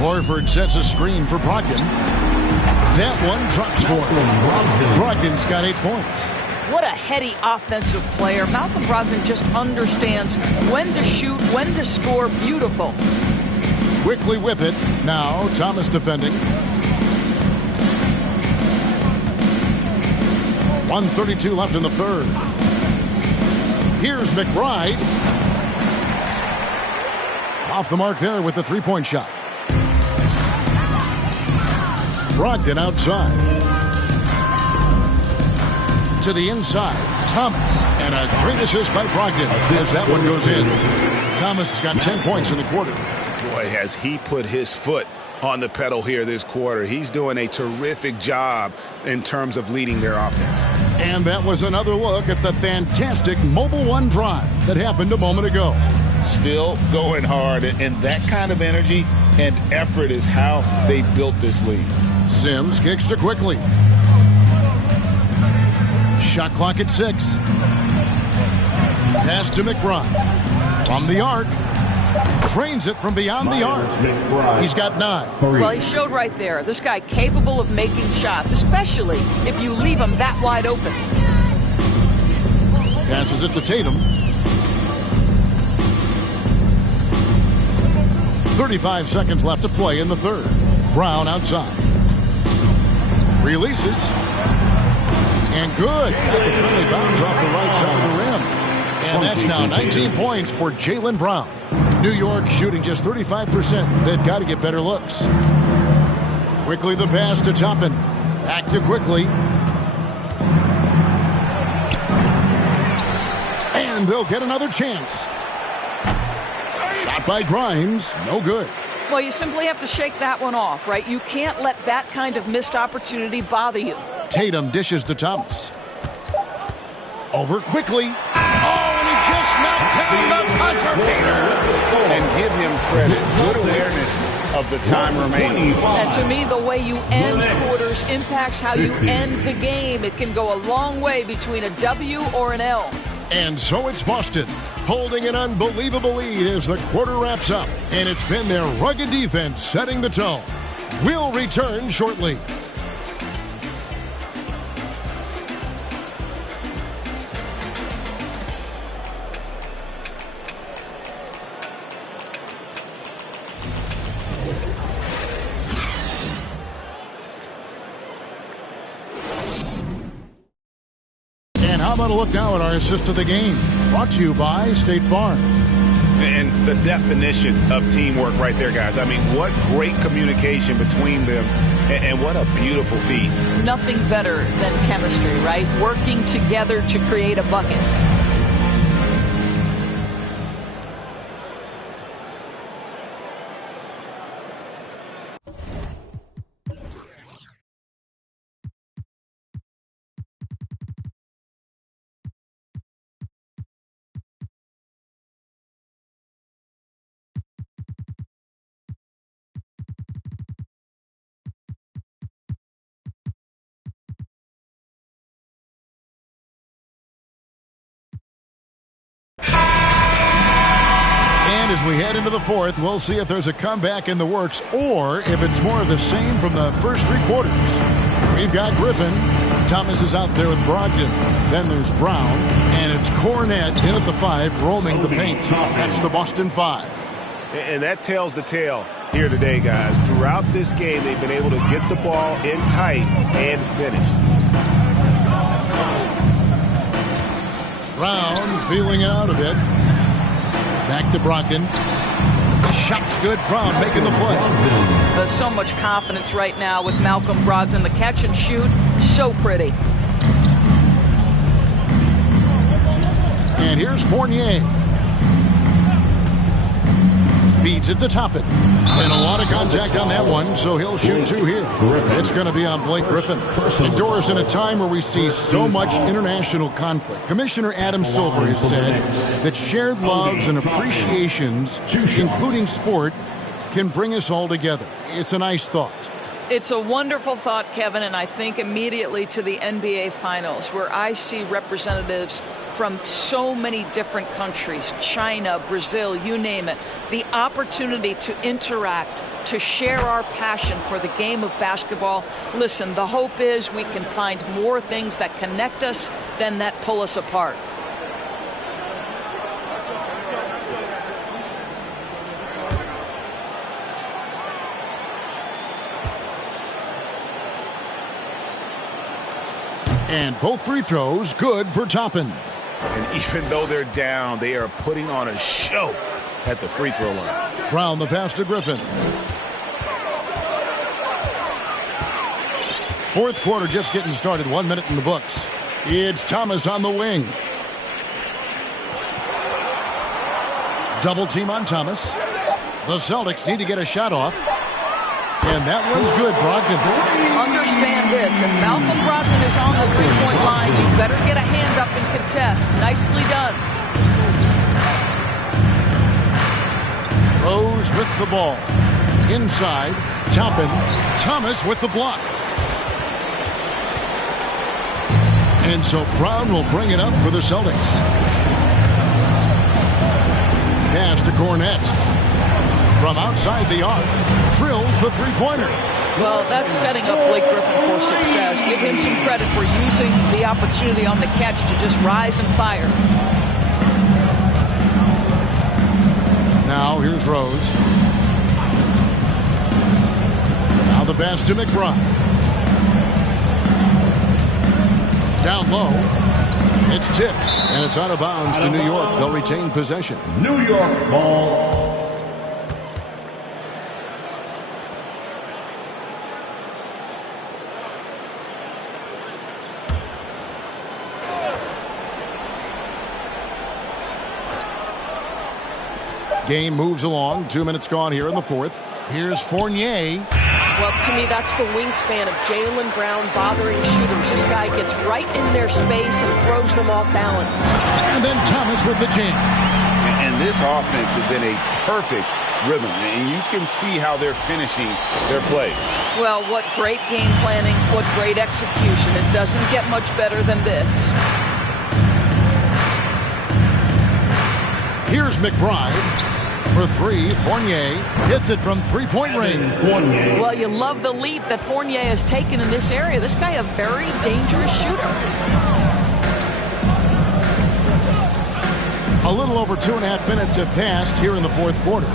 Horford sets a screen for Brogdon. That one drops for him. Brogdon's got 8 points. What a heady offensive player. Malcolm Brogdon just understands when to shoot, when to score. Beautiful. Quickly with it. Now Thomas defending. 1:32 left in the third. Here's McBride. Off the mark there with the three-point shot. Brogdon outside. To the inside. Thomas. And a great assist by Brogdon as that one goes in. Thomas has got 10 points in the quarter. Boy, has he put his foot on the pedal here this quarter. He's doing a terrific job in terms of leading their offense. And that was another look at the fantastic Mobile One drive that happened a moment ago. Still going hard, and that kind of energy and effort is how they built this lead. Sims kicks to quickly. Shot clock at 6. Pass to McBride. From the arc. Trains it from beyond the arc. He's got 9. Well, he showed right there. This guy capable of making shots, especially if you leave him that wide open. Passes it to Tatum. 35 seconds left to play in the third. Brown outside. Releases. And good. Got the friendly bounce off the right side of the rim. And that's now 19 points for Jaylen Brown. New York shooting just 35%. They've got to get better looks. Quickly the pass to Toppin. Back to quickly. And they'll get another chance. Shot by Grimes. No good. Well, you simply have to shake that one off, right? You can't let that kind of missed opportunity bother you. Tatum dishes to Thomas. Over quickly. Oh, and he just knocked down the buzzer beater. And give him credit. Good awareness of the time remaining. And to me, the way you end quarters impacts how you end the game. It can go a long way between a W or an L. And so it's Boston, holding an unbelievable lead as the quarter wraps up. And it's been their rugged defense setting the tone. We'll return shortly. And how about a look now at our assist of the game? Brought to you by State Farm. And the definition of teamwork right there, guys. I mean, what great communication between them, and what a beautiful feat. Nothing better than chemistry, right? Working together to create a bucket. As we head into the fourth, we'll see if there's a comeback in the works or if it's more of the same from the first three quarters. We've got Griffin. Thomas is out there with Brogdon. Then there's Brown. And it's Cornette in at the 5, roaming the paint. That's the Boston 5. And that tells the tale here today, guys. Throughout this game, they've been able to get the ball in tight and finish. Brown feeling it out a bit. Back to Brogdon. The shot's good. Brown making the play. There's so much confidence right now with Malcolm Brogdon. The catch and shoot, so pretty. And here's Fournier. Feeds it to Toppin. And a lot of contact on that one, so he'll shoot 2 here. It's going to be on Blake Griffin. Indoors in a time where we see so much international conflict. Commissioner Adam Silver has said that shared loves and appreciations, including sport, can bring us all together. It's a nice thought. It's a wonderful thought, Kevin, and I think immediately to the NBA Finals, where I see representatives from so many different countries, China, Brazil, you name it, the opportunity to interact, to share our passion for the game of basketball. Listen, the hope is we can find more things that connect us than that pull us apart. And both free throws good for Toppin. And even though they're down, they are putting on a show at the free throw line. Brown the pass to Griffin. Fourth quarter just getting started. 1 minute in the books. It's Thomas on the wing. Double team on Thomas. The Celtics need to get a shot off. And that one's good, Brogdon. Understand this. If Malcolm Brogdon is on the three-point line, you better get a hand up and contest. Nicely done. Rose with the ball. Inside. Toppin. Thomas with the block. And so Brown will bring it up for the Celtics. Pass to Cornette. From outside the arc, drills the three-pointer. Well, that's setting up Blake Griffin for success. Give him some credit for using the opportunity on the catch to just rise and fire. Now here's Rose. Now the pass to McBride. Down low. It's tipped, and it's out of bounds to New York. They'll retain possession. New York ball. Game moves along. 2 minutes gone here in the fourth. Here's Fournier. Well, to me, that's the wingspan of Jaylen Brown bothering shooters. This guy gets right in their space and throws them off balance. And then Thomas with the jam. And this offense is in a perfect rhythm, and you can see how they're finishing their plays. Well, what great game planning, what great execution. It doesn't get much better than this. Here's McBride. For three, Fournier hits it from three-point range. Well, you love the leap that Fournier has taken in this area. This guy a very dangerous shooter. A little over 2.5 minutes have passed here in the fourth quarter.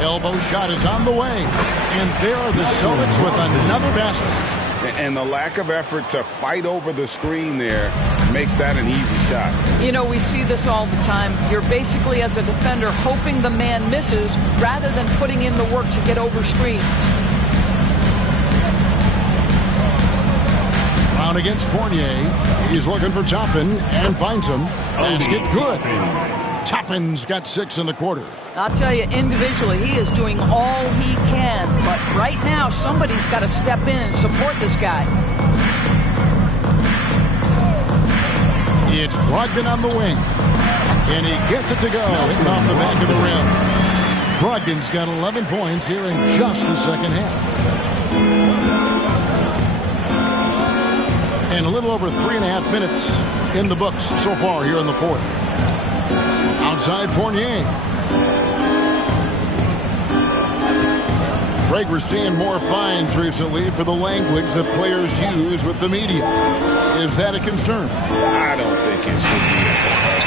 Elbow shot is on the way. And there are the Celtics with another basket. And the lack of effort to fight over the screen there makes that an easy shot. You know, we see this all the time. You're basically, as a defender, hoping the man misses rather than putting in the work to get over screens. Brown against Fournier. He's looking for Toppin and finds him. Basket good. Toppin's got 6 in the quarter. I'll tell you, individually, he is doing all he can. But right now, somebody's got to step in and support this guy. It's Brogdon on the wing. And he gets it to go. Hitting off the back of the rim. Brogdon's got 11 points here in just the second half. And a little over 3.5 minutes in the books so far here in the fourth. Outside Fournier. Greg, we're seeing more fines recently for the language that players use with the media. Is that a concern? I don't think it should be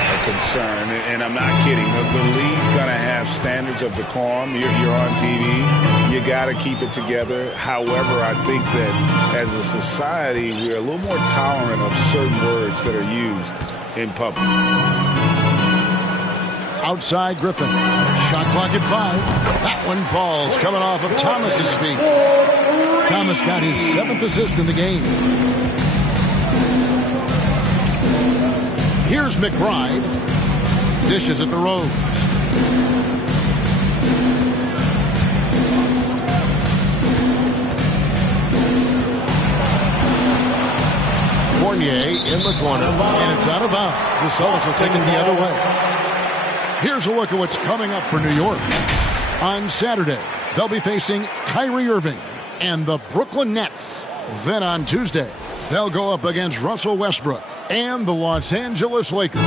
a concern, and I'm not kidding. The league's going to have standards of decorum. You're on TV. You got to keep it together. However, I think that as a society, we're a little more tolerant of certain words that are used in public. Outside Griffin. Shot clock at 5. That one falls, coming off of Thomas's feet. Thomas got his 7th assist in the game. Here's McBride. Dishes at the Rose. Fournier in the corner, and it's out of bounds. The Celtics will take it the other way. Here's a look at what's coming up for New York. On Saturday, they'll be facing Kyrie Irving and the Brooklyn Nets. Then on Tuesday, they'll go up against Russell Westbrook and the Los Angeles Lakers.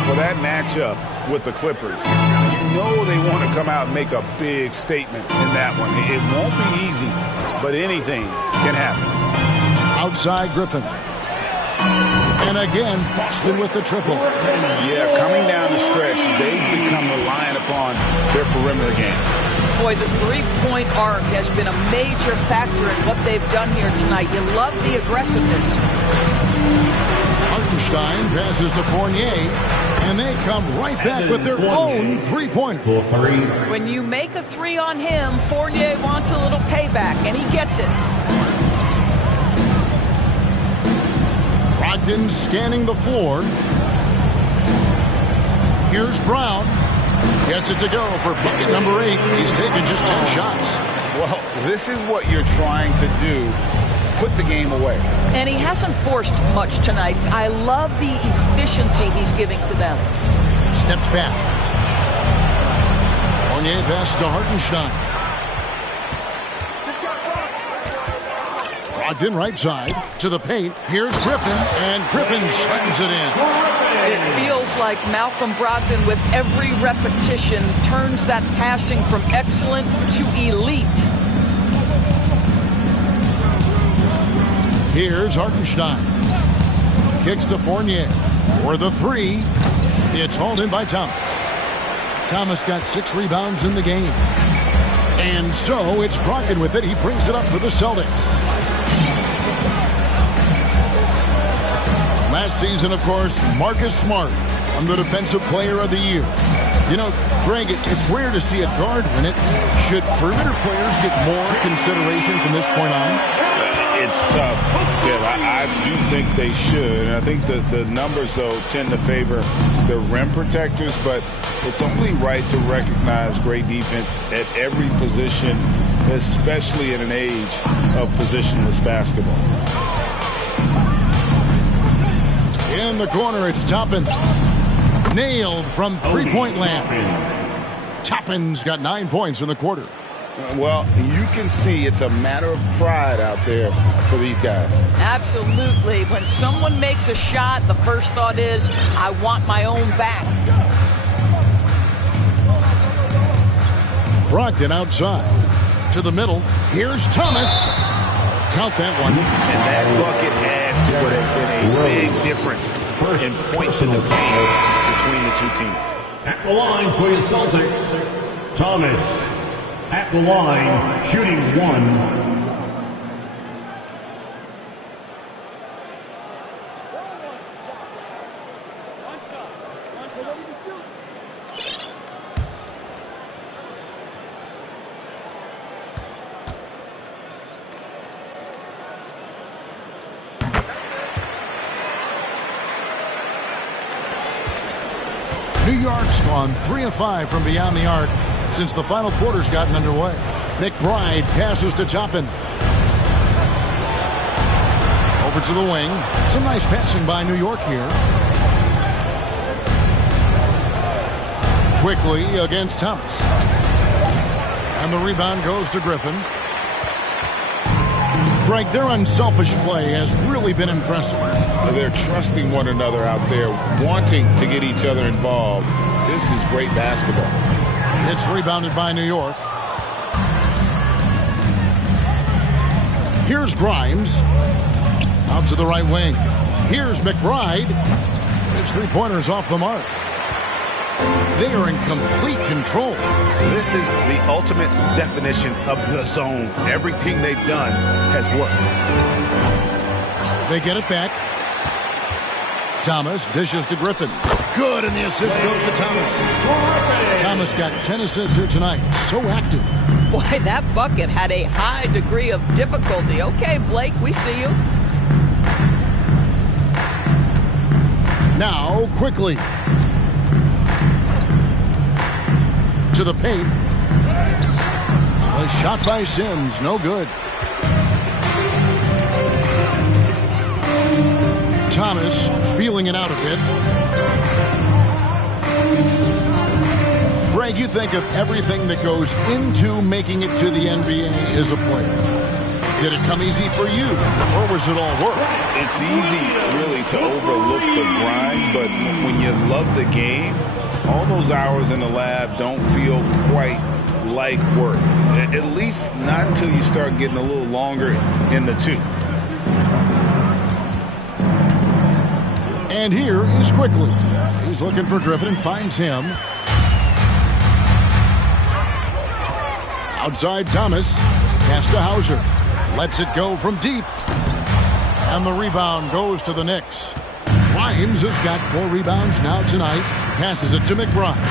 For that matchup with the Clippers, you know they want to come out and make a big statement in that one. It won't be easy, but anything can happen. Outside Griffin. And again, Boston with the triple. Yeah, coming down the stretch, they've become reliant upon their perimeter game. Boy, the three-point arc has been a major factor in what they've done here tonight. You love the aggressiveness. Hartenstein passes to Fournier, and they come right back with their own three-pointer. When you make a three on him, Fournier wants a little payback, and he gets it. Brogdon scanning the floor. Here's Brown. Gets it to go for bucket number 8. He's taken just 10 shots. Well, this is what you're trying to do. Put the game away. And he hasn't forced much tonight. I love the efficiency he's giving to them. Steps back. Fournier pass to Hartenstein. Brogdon right side to the paint. Here's Griffin, and Griffin slams it in. It feels like Malcolm Brogdon, with every repetition, turns that passing from excellent to elite. Here's Hartenstein. Kicks to Fournier for the 3. It's hauled in by Thomas. Thomas got 6 rebounds in the game. And so it's Brogdon with it. He brings it up for the Celtics. Last season, of course, Marcus Smart won the Defensive Player of the Year. You know, Greg, it's rare to see a guard win it. Should perimeter players get more consideration from this point on? It's tough. Yeah, I do think they should. And I think the numbers, though, tend to favor the rim protectors, but it's only right to recognize great defense at every position, especially in an age of positionless basketball. In the corner, it's Toppin. Nailed from three-point land. Toppin's got 9 points in the quarter. Well, you can see it's a matter of pride out there for these guys. Absolutely. When someone makes a shot, the first thought is, I want my own back. Brogdon outside. To the middle. Here's Thomas. Count that one. And that bucket adds to what has been a big difference in points in the paint between the two teams. At the line for the Celtics, Thomas. At the line, shooting 1. New York's gone 3 of 5 from beyond the arc since the final quarter's gotten underway. McBride passes to Toppin. Over to the wing. Some nice passing by New York here. Quickly against Thomas. And the rebound goes to Griffin. Greg, their unselfish play has really been impressive. They're trusting one another out there, wanting to get each other involved. This is great basketball. It's rebounded by New York. Here's Grimes. Out to the right wing. Here's McBride. His three-pointers off the mark. They are in complete control. This is the ultimate definition of the zone. Everything they've done has worked. They get it back. Thomas dishes to Griffin. Good, and the assist goes to Thomas. Thomas got 10 assists here tonight. So active. Boy, that bucket had a high degree of difficulty. Okay, Blake, we see you. Now, quickly. To the paint. A shot by Sims, no good. Thomas feeling it out a bit. Greg, you think of everything that goes into making it to the NBA as a player. Did it come easy for you, or was it all work? It's easy, really, to overlook the grind, but when you love the game, all those hours in the lab don't feel quite like work. At least not until you start getting a little longer in the tooth. And here is Quickly. He's looking for Griffin and finds him. Outside Thomas. Pass to Hauser. Lets it go from deep. And the rebound goes to the Knicks. Grimes has got 4 rebounds now tonight. Passes it to McBride.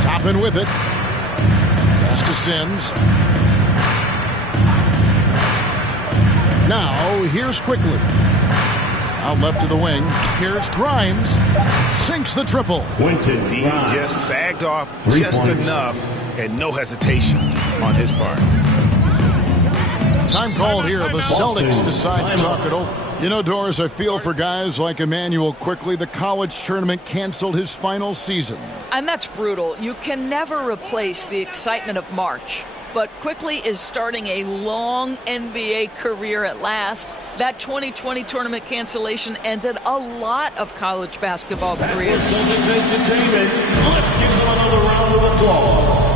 Toppin with it. Pass to Sims. Now, here's Quickly. Out left to the wing. Here's Grimes. Sinks the triple. D just sagged off just enough, and no hesitation on his part. Time called here. The Celtics decide to talk it over. You know, Doris, I feel for guys like Emmanuel Quickly. The college tournament canceled his final season. And that's brutal. You can never replace the excitement of March. But Quickly is starting a long NBA career at last. That 2020 tournament cancellation ended a lot of college basketball careers. Celtics Entertainment. Let's give them another round of applause.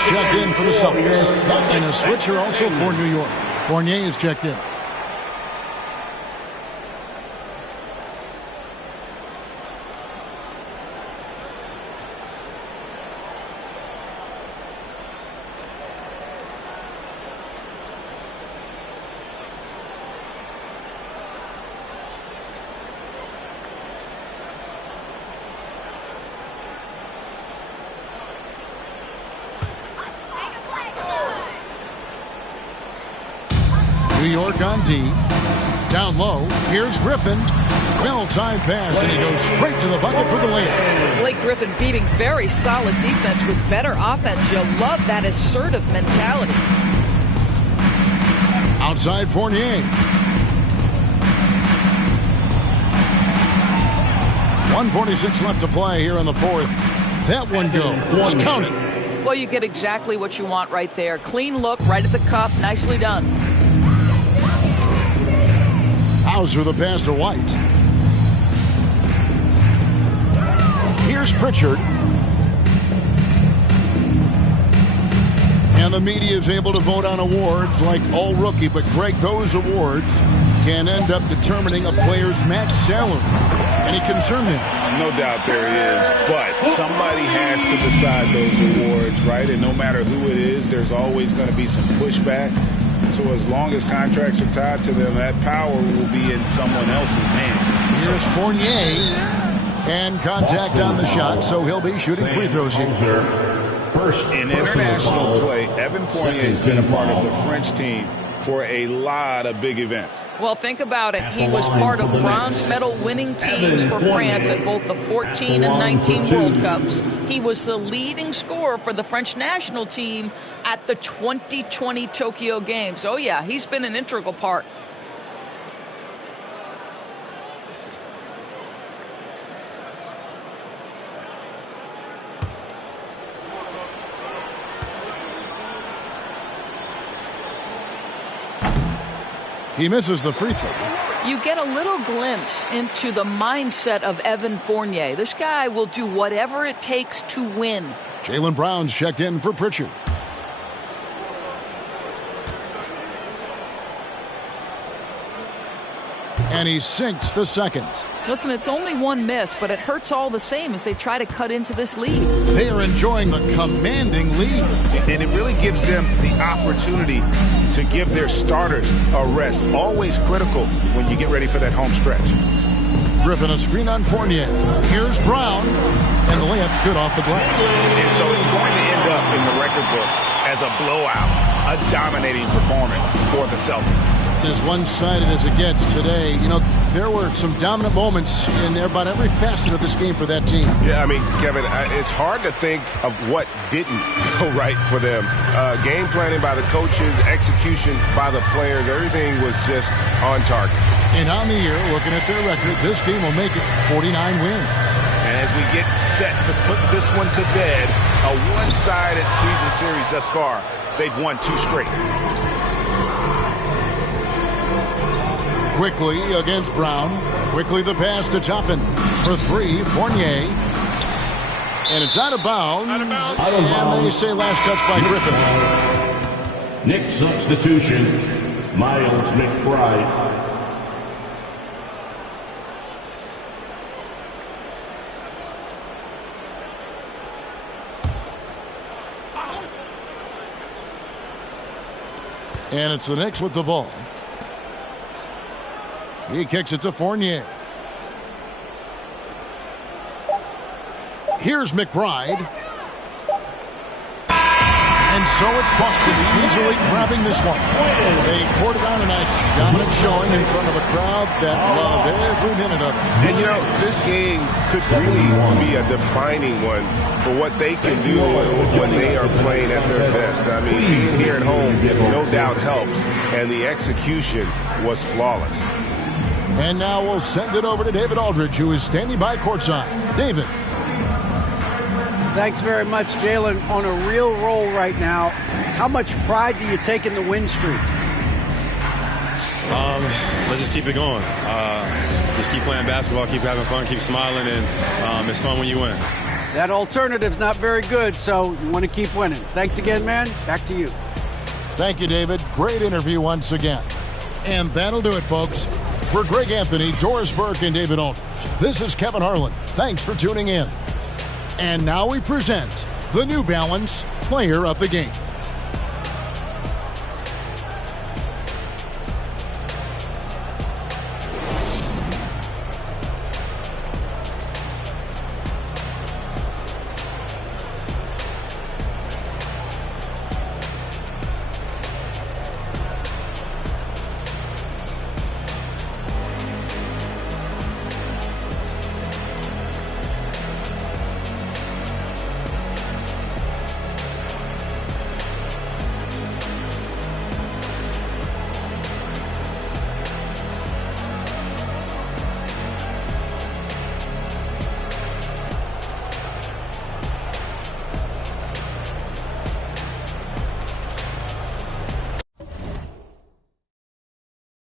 is checked in for the Celtics. And a switcher also for New York. Fournier is checked in. New York on D. Down low. Here's Griffin. Well-timed pass, and he goes straight to the bucket for the layup. Blake Griffin beating very solid defense with better offense. You'll love that assertive mentality. Outside Fournier. 1:46 left to play here in the fourth. That one goes. Count it. Well, you get exactly what you want right there. Clean look, right at the cup. Nicely done. Hauser the pass to White. Here's Pritchard. And the media is able to vote on awards like All Rookie. But, Greg, those awards can end up determining a player's max salary. Any concern there? No doubt there is. But somebody has to decide those awards, right? And no matter who it is, there's always going to be some pushback. So as long as contracts are tied to them, that power will be in someone else's hand. Here's Fournier. And contact on the shot, so he'll be shooting free throws here. First, in international play, Evan Fournier has been a part of the French team for a lot of big events. Well, think about it. He was part of bronze medal winning teams for France at both the 14 and 19 World Cups. He was the leading scorer for the French national team at the 2020 Tokyo Games. Oh, yeah, he's been an integral part. He misses the free throw. You get a little glimpse into the mindset of Evan Fournier. This guy will do whatever it takes to win. Jaylen Brown's checked in for Pritchard. And he sinks the second. Listen, it's only one miss, but it hurts all the same as they try to cut into this lead. They are enjoying the commanding lead. And it really gives them the opportunity to give their starters a rest. Always critical when you get ready for that home stretch. Griffin a screen on Fournier. Here's Brown. And the layup's good off the glass. And so it's going to end up in the record books as a blowout, a dominating performance for the Celtics. As one-sided as it gets today, you know, there were some dominant moments in about every facet of this game for that team. Yeah, I mean, Kevin, it's hard to think of what didn't go right for them. Game planning by the coaches, execution by the players, everything was just on target. And on the year, looking at their record, this team will make it 49 wins. And as we get set to put this one to bed, a one-sided season series thus far, they've won 2 straight. Quickly against Brown. Quickly the pass to Toppin. For 3, Fournier. And it's out of bounds. And they say last touch by Griffin. Knicks substitution, Miles McBride. And it's the Knicks with the ball. He kicks it to Fournier. Here's McBride. And so it's Boston easily grabbing this one. They poured it on tonight. Dominant showing in front of a crowd that loved every minute of it. And, you know, this game could really be a defining one for what they can do when they are playing at their best. I mean, being here at home no doubt helps, and the execution was flawless. And now we'll send it over to David Aldridge, who is standing by courtside. David. Thanks very much, Jalen. On a real roll right now. How much pride do you take in the win streak? Let's just keep it going. Just keep playing basketball, keep having fun, keep smiling, and it's fun when you win. That alternative's not very good, so you want to keep winning. Thanks again, man. Back to you. Thank you, David. Great interview once again. And that'll do it, folks. For Greg Anthony, Doris Burke, and David Aldridge, this is Kevin Harlan. Thanks for tuning in. And now we present the New Balance Player of the Game.